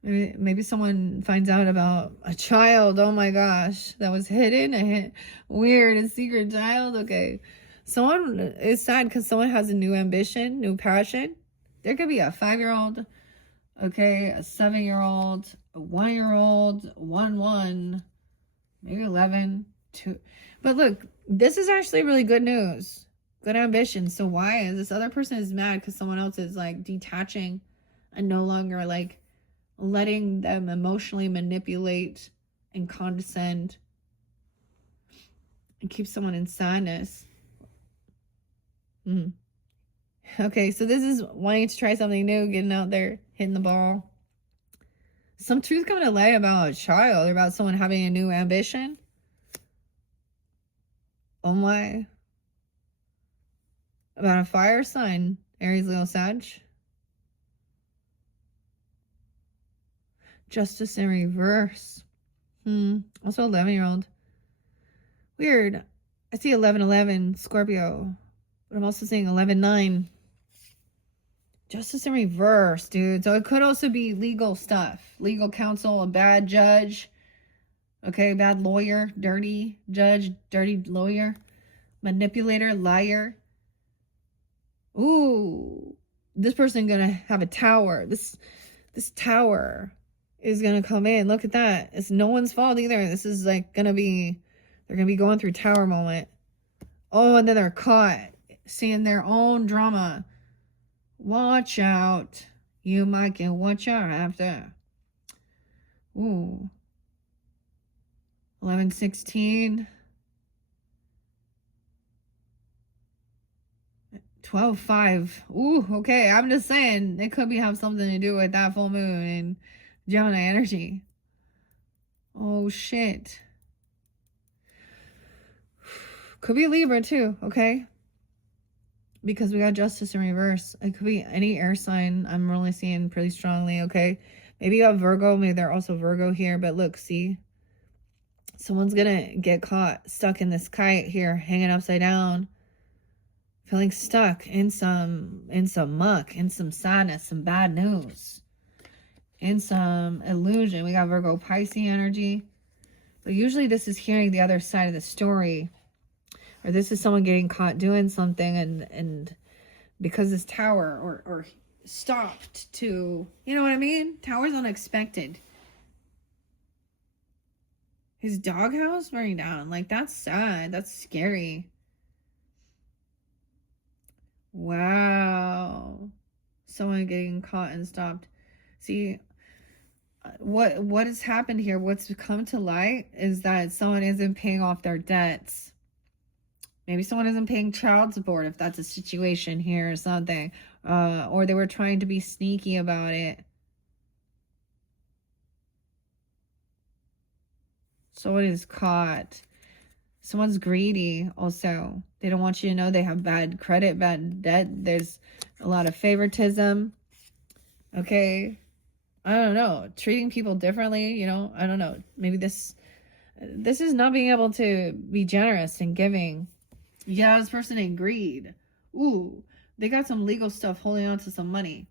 Maybe someone finds out about a child. Oh my gosh, that was hidden. Weird, a secret child. Okay, someone is sad because someone has a new ambition, new passion. There could be a 5-year-old, okay, a 7-year-old, a 1-year-old, 1, maybe 11, 2. But look, this is actually really good news, good ambition. So why is this other person is mad because someone else is like detaching and no longer like letting them emotionally manipulate and condescend and keep someone in sadness. Okay, so this is wanting to try something new, getting out there, hitting the ball. Some truth coming to light about a child or about someone having a new ambition. Oh my. About a fire sign, Aries, Leo, Sag. Justice in reverse. Also 11-year-old. Weird. I see 11-11, Scorpio. But I'm also seeing 11-9. Justice in reverse, dude. So it could also be legal stuff. Legal counsel, a bad judge. Okay, bad lawyer, dirty judge, dirty lawyer. Manipulator, liar. Ooh. This person gonna have a tower. This tower is gonna come in. Look at that. It's no one's fault either. This is like they're gonna be going through tower moment. Oh, and then they're caught seeing their own drama. Watch out. You might get watch out after. Ooh. 11-16. 12-5. Ooh, okay. I'm just saying it could have something to do with that full moon and Gemini energy. Oh shit. Could be Libra too, okay? Because we got Justice in reverse. It could be any air sign. I'm really seeing pretty strongly, okay? Maybe you have Virgo. Maybe they're also Virgo here. But look, see? Someone's gonna get caught stuck in this kite here, hanging upside down. Feeling stuck in some muck, in some sadness, some bad news. In some illusion. We got Virgo Pisces energy. But usually this is hearing the other side of the story. Or this is someone getting caught doing something and because this tower or stopped to, you know what I mean? Tower's unexpected. His doghouse burning down. Like, that's sad. That's scary. Wow. Someone getting caught and stopped. See, what has happened here, what's come to light is that someone isn't paying off their debts. Maybe someone isn't paying child support if that's a situation here or something. Or they were trying to be sneaky about it. Someone is caught. Someone's greedy also. They don't want you to know they have bad credit, bad debt. There's a lot of favoritism. Okay. I don't know. Treating people differently, you know. I don't know. Maybe this is not being able to be generous and giving. Yeah, this person in greed. Ooh, they got some legal stuff holding on to some money.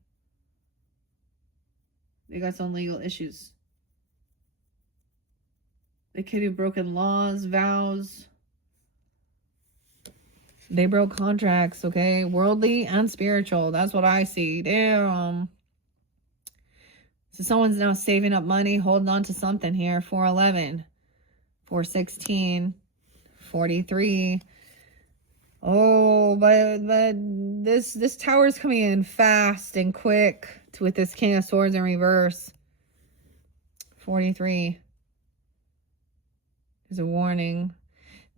They got some legal issues. They could have broken laws, vows. They broke contracts, okay? Worldly and spiritual. That's what I see. Damn. So someone's now saving up money, holding on to something here. 411, 416, 43. Oh, but this tower is coming in fast and quick with this King of Swords in reverse. 43. There's a warning.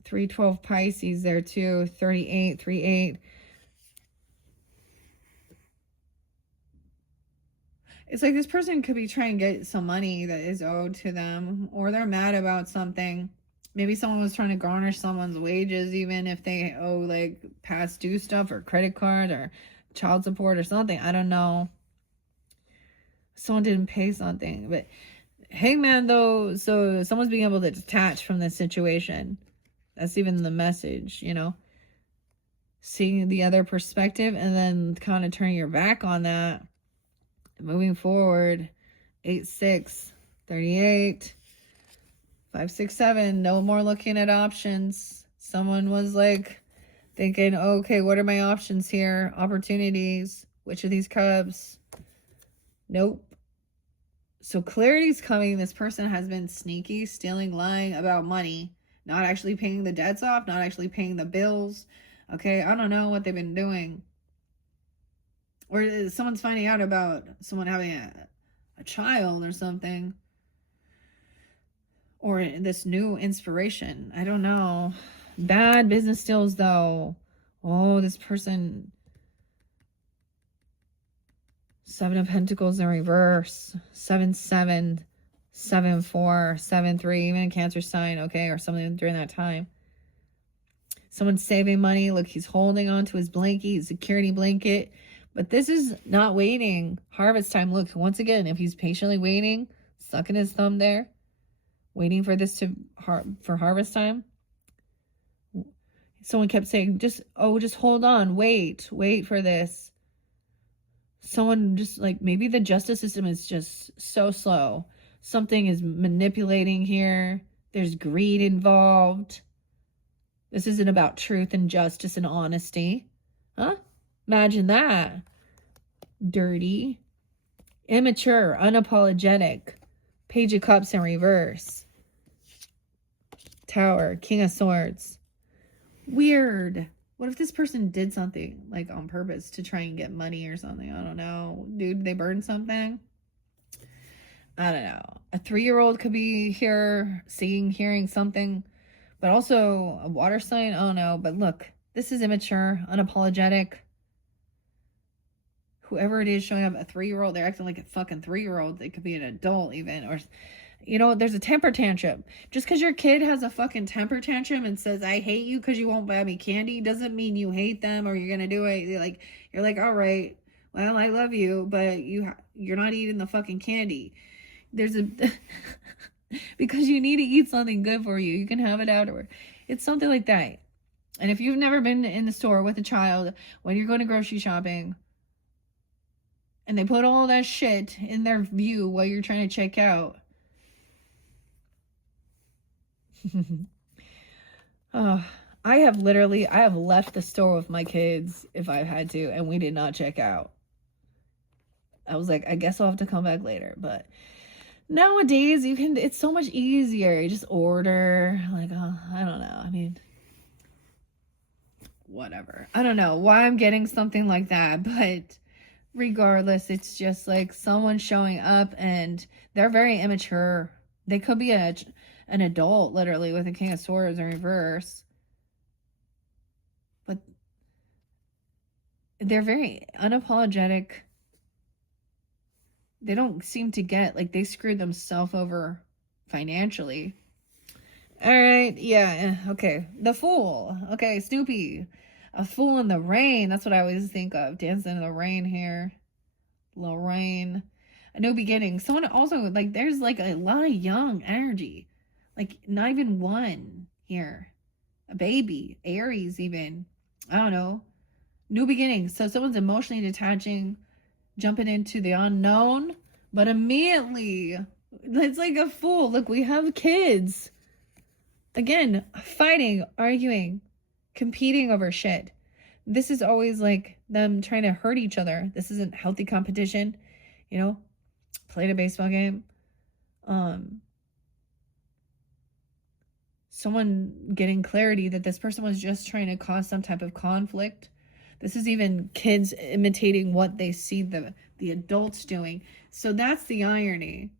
312 Pisces there too. 38, 38. It's like this person could be trying to get some money that is owed to them, or they're mad about something. Maybe someone was trying to garnish someone's wages, even if they owe like past due stuff or credit card, or child support or something. I don't know. Someone didn't pay something. But Hangman, though, so someone's being able to detach from this situation. That's even the message, you know. Seeing the other perspective and then kind of turning your back on that. Moving forward. 8-6, 38, 5-6-7. No more looking at options. Someone was like thinking, okay, what are my options here? Opportunities. Which of these cups? Nope. So clarity's coming. This person has been sneaky, stealing, lying about money, not actually paying the debts off, not actually paying the bills. Okay, I don't know what they've been doing. Or someone's finding out about someone having a child or something. Or this new inspiration. I don't know. Bad business deals, though. Oh, this person. 7 of Pentacles in reverse. 7-7. 7-4. 7-3. Even a Cancer sign, okay? Or something during that time. Someone's saving money. Look, he's holding on to his blankie, his security blanket. But this is not waiting. Harvest time. Look, once again, if he's patiently waiting, sucking his thumb there, waiting for this for harvest time. Someone kept saying, just hold on, wait for this. Someone just like, maybe the justice system is just so slow. Something is manipulating here. There's greed involved. This isn't about truth and justice and honesty. Huh? Imagine that. Dirty. Immature. Unapologetic. Page of Cups in reverse. Tower. King of Swords. Weird. What if this person did something like on purpose to try and get money or something? I don't know. Dude, they burned something? I don't know. A 3-year-old could be here seeing, hearing something. But also a water sign? Oh no. But look, this is immature, unapologetic. Whoever it is showing up a 3-year-old, they're acting like a fucking 3-year-old. They could be an adult even. Or, you know, there's a temper tantrum. Just because your kid has a fucking temper tantrum and says, I hate you because you won't buy me candy, doesn't mean you hate them or you're going to do it. You're like, all right, well, I love you, but you're not eating the fucking candy. There's a... because you need to eat something good for you. You can have it afterward. It's something like that. And if you've never been in the store with a child, when you're going to grocery shopping, and they put all that shit in their view while you're trying to check out. Oh, I have left the store with my kids if I've had to, and we did not check out. I was like, I guess I'll have to come back later. But nowadays, it's so much easier. You just order. Like, oh, I don't know. I mean, whatever. I don't know why I'm getting something like that, but regardless, it's just like someone showing up and they're very immature. They could be an adult, literally, with a King of Swords in reverse. But they're very unapologetic. They don't seem to get, like, they screwed themselves over financially. All right, yeah, okay. The Fool. Okay, Snoopy. A fool in the rain. That's what I always think of. Dancing in the rain here. Little rain. A new beginning. Someone also, like, there's, like, a lot of young energy. Like, not even one here. A baby. Aries, even. I don't know. New beginning. So someone's emotionally detaching, jumping into the unknown, but immediately, it's like a fool. Look, we have kids. Again, fighting, arguing, competing over shit. This is always like them trying to hurt each other. This isn't healthy competition. You know, played a baseball game. Someone getting clarity that this person was just trying to cause some type of conflict. This is even kids imitating what they see the adults doing. So that's the irony.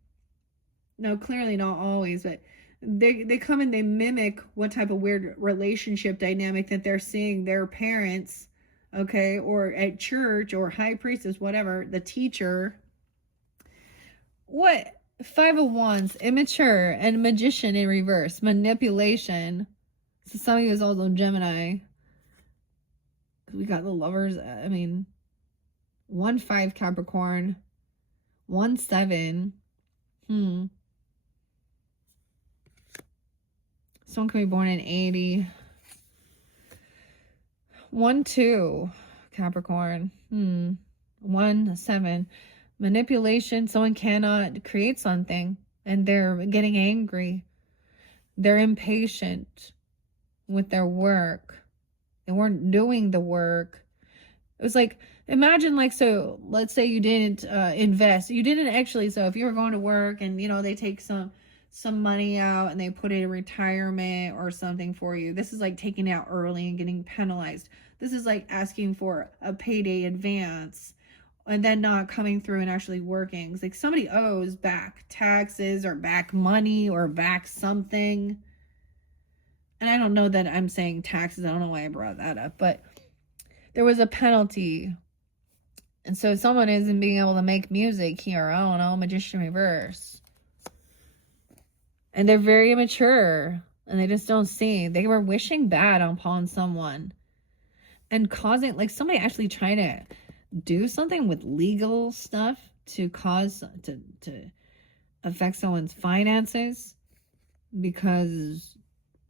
No, clearly not always, but they come and they mimic what type of weird relationship dynamic that they're seeing their parents, okay, or at church or high priestess, whatever, the teacher. What? 5 of Wands, immature and magician in reverse, manipulation. So some of you is also Gemini. We got the Lovers. I mean, 1-5 Capricorn. 1-7. Someone could be born in 80. 1-2 Capricorn. 1-7. Manipulation. Someone cannot create something and they're getting angry. They're impatient with their work. They weren't doing the work. It was like, imagine like, so let's say you didn't invest. You didn't actually, so if you were going to work and, you know, they take some money out and they put it in retirement or something for you. This is like taking out early and getting penalized. This is like asking for a payday advance and then not coming through and actually working. It's like somebody owes back taxes or back money or back something. And I don't know that I'm saying taxes. I don't know why I brought that up, but there was a penalty. And so someone isn't being able to make music here. I don't know, Magician reverse. And they're very immature. And they just don't see. They were wishing bad upon someone. And causing, like somebody actually trying to do something with legal stuff to cause, to affect someone's finances. Because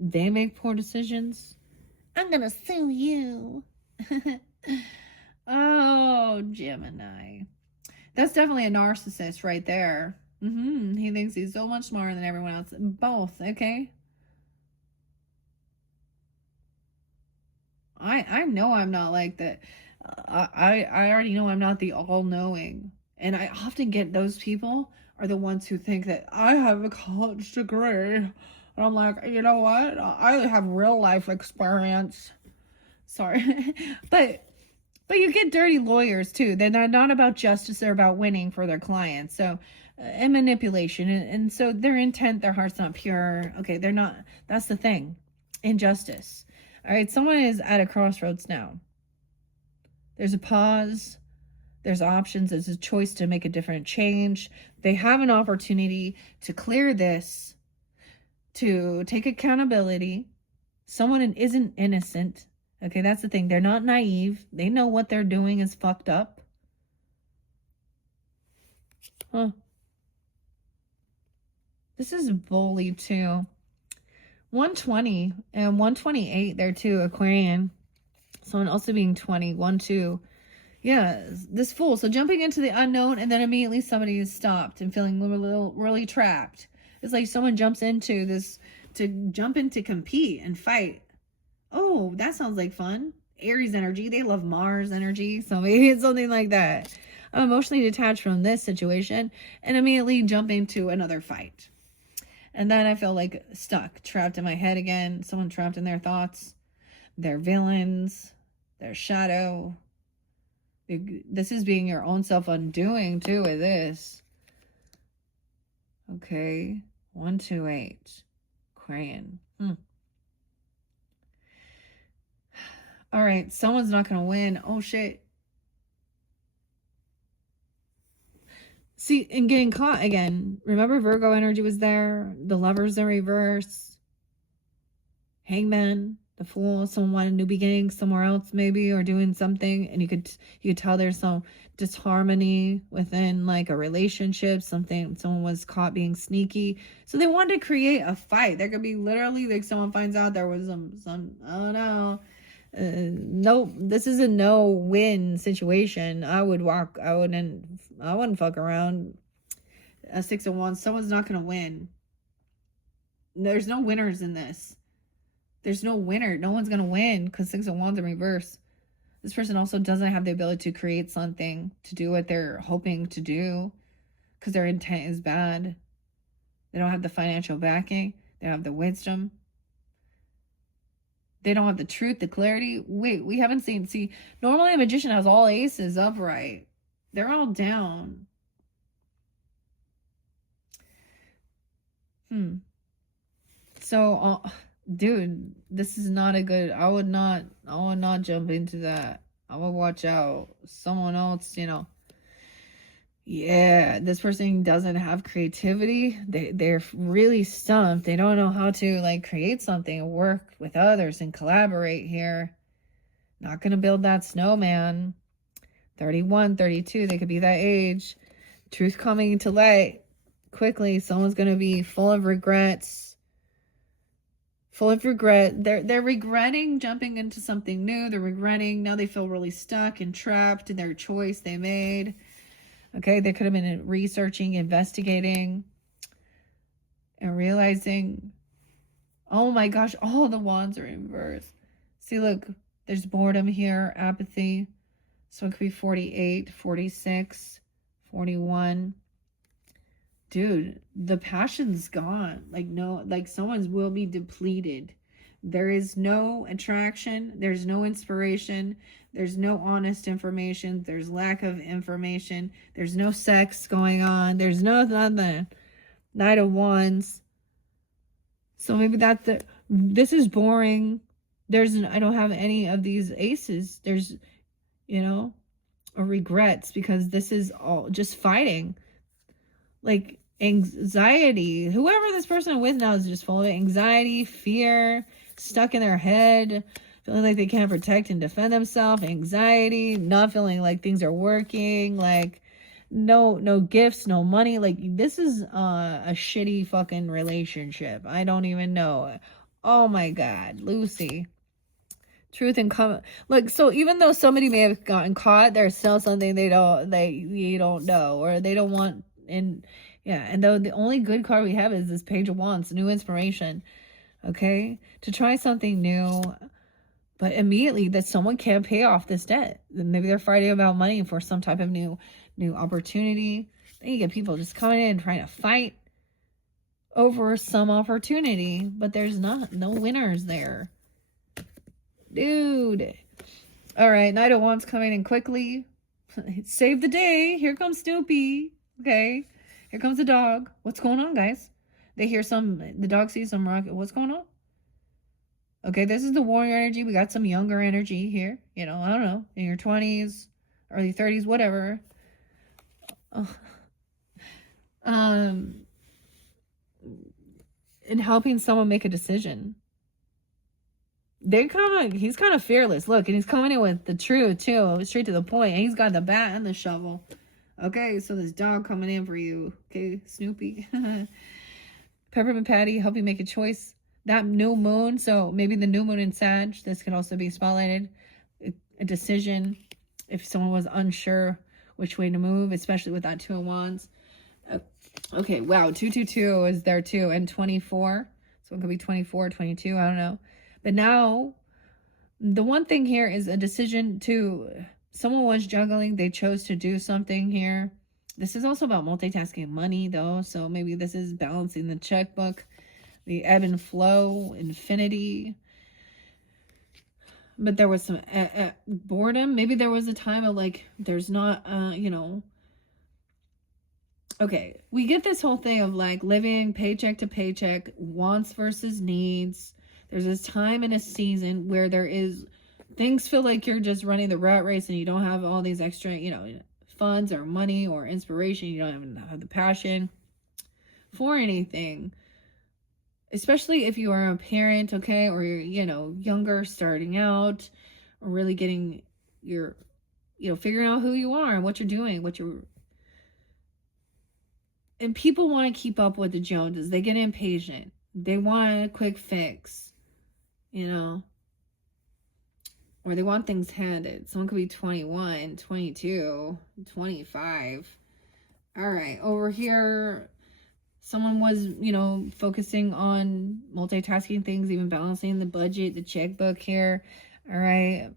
they make poor decisions. I'm gonna sue you. Oh, Gemini. That's definitely a narcissist right there. He thinks he's so much smarter than everyone else. Both, okay? I know I'm not like that. I already know I'm not the all-knowing. And I often get those people are the ones who think that I have a college degree. And I'm like, you know what? I have real life experience. Sorry. But you get dirty lawyers too. They're not about justice. They're about winning for their clients. So, and manipulation. And so their intent, their heart's not pure. Okay, they're not. That's the thing. Injustice. All right, someone is at a crossroads now. There's a pause. There's options. There's a choice to make a different change. They have an opportunity to clear this, to take accountability. Someone isn't innocent. Okay, that's the thing. They're not naive. They know what they're doing is fucked up. This is bully too. 120 and 128 there too, Aquarian. Someone also being 20, 1-2. Yeah, this fool. So jumping into the unknown and then immediately somebody is stopped and feeling really trapped. It's like someone jumps into this, to jump in to compete and fight. Oh, that sounds like fun. Aries energy. They love Mars energy. So maybe it's something like that. I'm emotionally detached from this situation and immediately jump into another fight. And then I feel like stuck, trapped in my head again. Someone trapped in their thoughts. Their villains. Their shadow. This is being your own self undoing too with this. Okay. 128. Crayon. All right. Someone's not going to win. Oh, shit. See, and getting caught again. Remember Virgo energy was there? The Lovers in reverse. Hangman. The Fool. Someone wanted a new beginning somewhere else maybe, or doing something. And you could tell there's some disharmony within like a relationship. Someone was caught being sneaky. So they wanted to create a fight. There could be literally like someone finds out there was some oh no. No, this is a no-win situation. I wouldn't fuck around. A 6 of Wands. Someone's not gonna win. There's no winners in this. There's no winner. No one's gonna win because 6 of Wands in reverse. This person also doesn't have the ability to create something, to do what they're hoping to do, because their intent is bad. They don't have the financial backing. They don't have the wisdom. They don't have the truth, the clarity. Wait, we haven't seen. See, normally a magician has all aces upright. They're all down. So, dude, this is not a good. I would not jump into that. I would watch out. Someone else, you know. Yeah, this person doesn't have creativity. They're really stumped. They don't know how to like create something, work with others and collaborate here. Not gonna build that snowman. 31, 32, they could be that age. Truth coming to light quickly. Someone's going to be full of regrets. Full of regret. They're regretting jumping into something new. They're regretting. Now they feel really stuck and trapped in their choice they made. Okay, they could have been researching, investigating, and realizing, oh my gosh, all the wands are in reverse. See, look, there's boredom here, apathy. So it could be 48, 46, 41. Dude, the passion's gone. Like, no, like someone's will be depleted. There is no attraction. There's no inspiration. There's no honest information. There's lack of information. There's no sex going on. There's no nothing. Knight of Wands. So maybe that's the, this is boring. I don't have any of these aces. There's, you know, or regrets, because this is all just fighting. Like anxiety. Whoever this person with now is just full of anxiety, fear, stuck in their head, feeling like they can't protect and defend themselves, anxiety, not feeling like things are working, like no gifts, no money. Like this is a shitty fucking relationship. I don't even know. Oh my God, Lucy. Truth and come. Like, so even though somebody may have gotten caught, there's still something you don't know, or they don't want. And yeah, and though the only good card we have is this Page of Wands, new inspiration. Okay, to try something new, but immediately that someone can't pay off this debt. Maybe they're fighting about money for some type of new opportunity. Then you get people just coming in trying to fight over some opportunity, but there's no winners there. Dude. All right, Knight of Wands coming in quickly. Save the day. Here comes Snoopy. Okay. Here comes the dog. What's going on, guys? The dog sees some rocket. What's going on? Okay, this is the warrior energy. We got some younger energy here. You know, I don't know. In your 20s, early 30s, whatever. And helping someone make a decision. He's kind of fearless. Look, and he's coming in with the truth too, straight to the point. And he's got the bat and the shovel. Okay, so this dog coming in for you. Okay, Snoopy. Peppermint Patty, help you make a choice. That new moon, so maybe the new moon in Sag, this could also be spotlighted. A decision, if someone was unsure which way to move, especially with that Two of Wands. Okay, wow, 222 is there too, and 24. So it could be 24, 22, I don't know. But now, the one thing here is a decision to, someone was juggling, they chose to do something here. This is also about multitasking money though, so maybe this is balancing the checkbook, the ebb and flow, infinity. But there was some boredom. Maybe there was a time of like, there's not, you know. Okay, we get this whole thing of like living paycheck to paycheck, wants versus needs. There's this time in a season where things feel like you're just running the rat race and you don't have all these extra, you know, funds or money or inspiration. You don't even have the passion for anything. Especially if you are a parent, okay, or you're, you know, younger, starting out, or really getting your, you know, figuring out who you are and what you're doing, and people want to keep up with the Joneses. They get impatient. They want a quick fix, you know, or they want things handed. Someone could be 21, 22, 25. All right, over here, someone was, you know, focusing on multitasking things, even balancing the budget, the checkbook here. All right.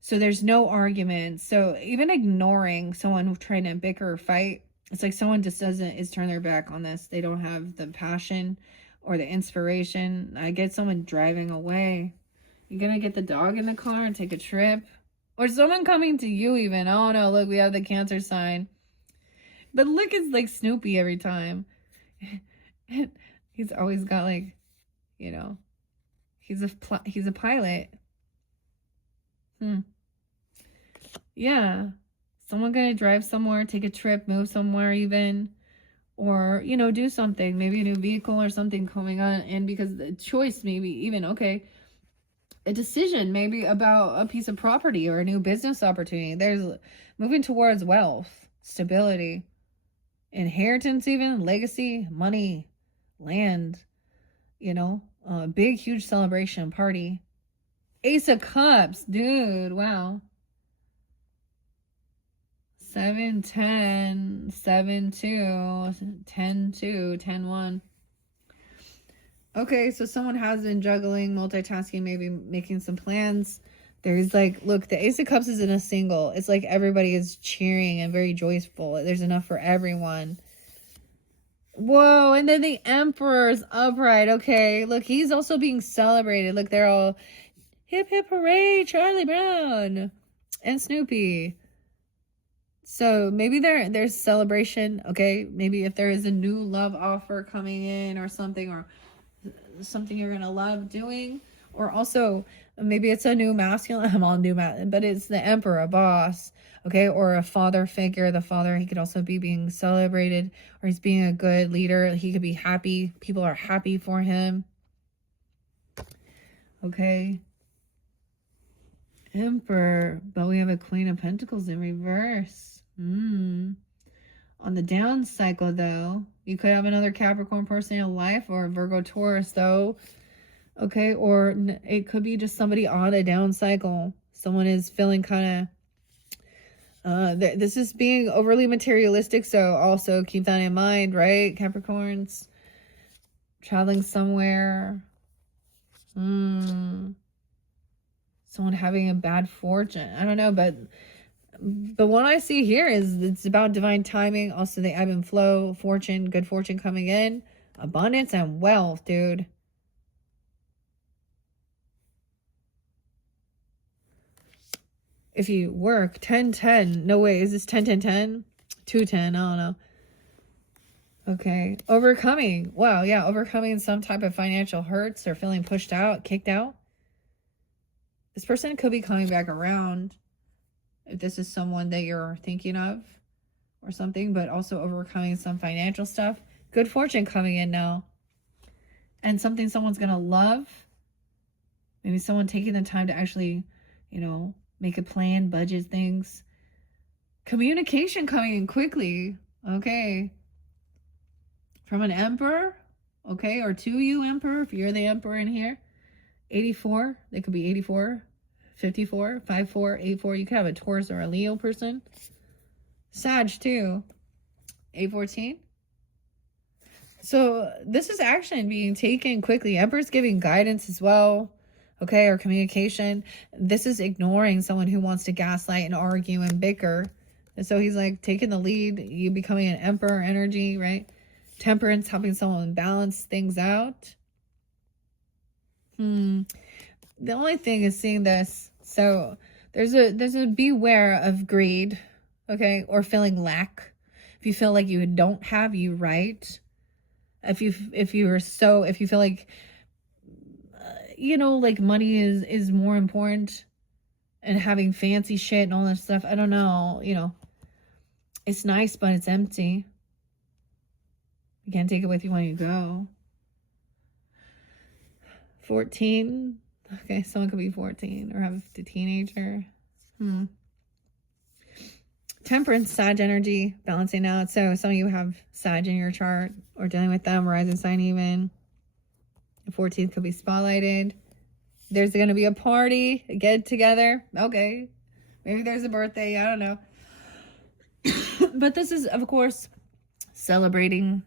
So there's no argument. So even ignoring someone trying to bicker or fight, it's like someone just is turn their back on this. They don't have the passion or the inspiration. I get someone driving away. You're going to get the dog in the car and take a trip. Or someone coming to you even. Oh no, look, we have the Cancer sign. But look, it's like Snoopy every time. He's always got like, you know, he's a pilot. Yeah. Someone gonna drive somewhere, take a trip, move somewhere even, or, you know, do something, maybe a new vehicle or something coming on. And because the choice, maybe even, okay, a decision maybe about a piece of property or a new business opportunity. There's moving towards wealth, stability, inheritance, even legacy, money, land, you know, a big, huge celebration party. Ace of Cups, dude, wow. 7, 10, 7, 2, 10, 2, 10, 1. Okay, so someone has been juggling, multitasking, maybe making some plans. There's like, look, the Ace of Cups isn't a single. It's like everybody is cheering and very joyful. There's enough for everyone. Whoa, and then the Emperor's upright. Okay, look, he's also being celebrated. Look, they're all hip hip hooray, Charlie Brown and Snoopy. So maybe there's celebration. Okay, maybe if there is a new love offer coming in or something something you're gonna love doing, or also maybe it's a new masculine. I'm all new but it's the Emperor, a boss. Okay, or a father figure. The father, he could also be being celebrated, or he's being a good leader. He could be happy. People are happy for him. Okay. Emperor, but we have a Queen of Pentacles in reverse. On the down cycle, though, you could have another Capricorn person in your life, or a Virgo Taurus, though. Okay, or it could be just somebody on a down cycle. Someone is feeling kind of, this is being overly materialistic, so also keep that in mind, right, Capricorns? Traveling somewhere. Someone having a bad fortune. I don't know, but what I see here is it's about divine timing. Also, the ebb and flow, fortune, good fortune coming in, abundance and wealth, dude. If you work 10-10, no way, is this 10-10-10? 2-10, I don't know. Okay, overcoming. Wow, yeah, overcoming some type of financial hurts or feeling pushed out, kicked out. This person could be coming back around if this is someone that you're thinking of or something, but also overcoming some financial stuff. Good fortune coming in now. And something someone's going to love. Maybe someone taking the time to actually, you know, make a plan, budget things. Communication coming in quickly. Okay. From an Emperor. Okay. Or to you, Emperor, if you're the Emperor in here. 84. They could be 84. 54, 54, 84. You could have a Taurus or a Leo person. Sag too. 814. So this is action being taken quickly. Emperor's giving guidance as well. Okay, or communication. This is ignoring someone who wants to gaslight and argue and bicker. And so he's like taking the lead. You becoming an Emperor energy, right? Temperance, helping someone balance things out. The only thing is seeing this. So there's a beware of greed, okay, or feeling lack. If you feel like you don't have, you right. If you feel like you know, like money is more important, and having fancy shit and all that stuff. I don't know, you know, it's nice, but it's empty. You can't take it with you when you go. 14. Okay, someone could be 14 or have a teenager. Temperance, Sag energy, balancing out. So some of you have Sag in your chart or dealing with them, rising sign even. The 14th could be spotlighted. There's going to be a party, a get together. Okay. Maybe there's a birthday. I don't know. But this is, of course, celebrating.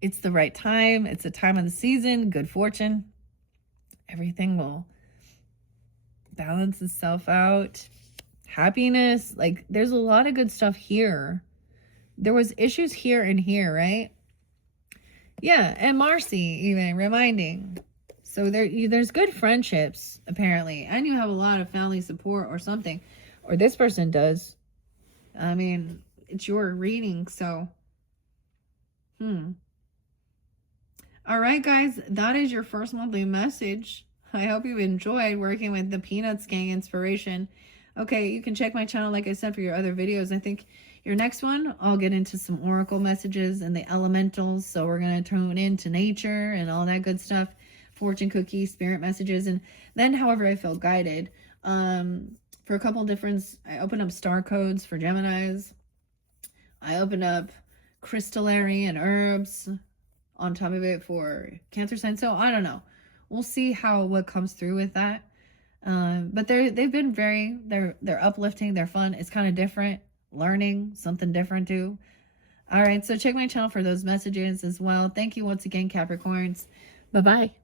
It's the right time. It's the time of the season. Good fortune. Everything will balance itself out. Happiness. Like, there's a lot of good stuff here. There was issues here and here, right? Yeah, and Marcy even reminding. So there's good friendships, apparently. And you have a lot of family support or something. Or this person does. I mean, it's your reading, so. All right, guys, that is your first monthly message. I hope you enjoyed working with the Peanuts Gang inspiration. Okay, you can check my channel, like I said, for your other videos. I think your next one, I'll get into some oracle messages and the elementals. So we're going to tune into nature and all that good stuff. fortune cookies, spirit messages, and then however I felt guided. For a couple different, I opened up star codes for Geminis. I opened up crystallary and herbs on top of it for Cancer sign. So I don't know. We'll see what comes through with that. But they've been they're uplifting, they're fun. It's kind of different, learning something different too. All right, so check my channel for those messages as well. Thank you once again, Capricorns. Bye-bye.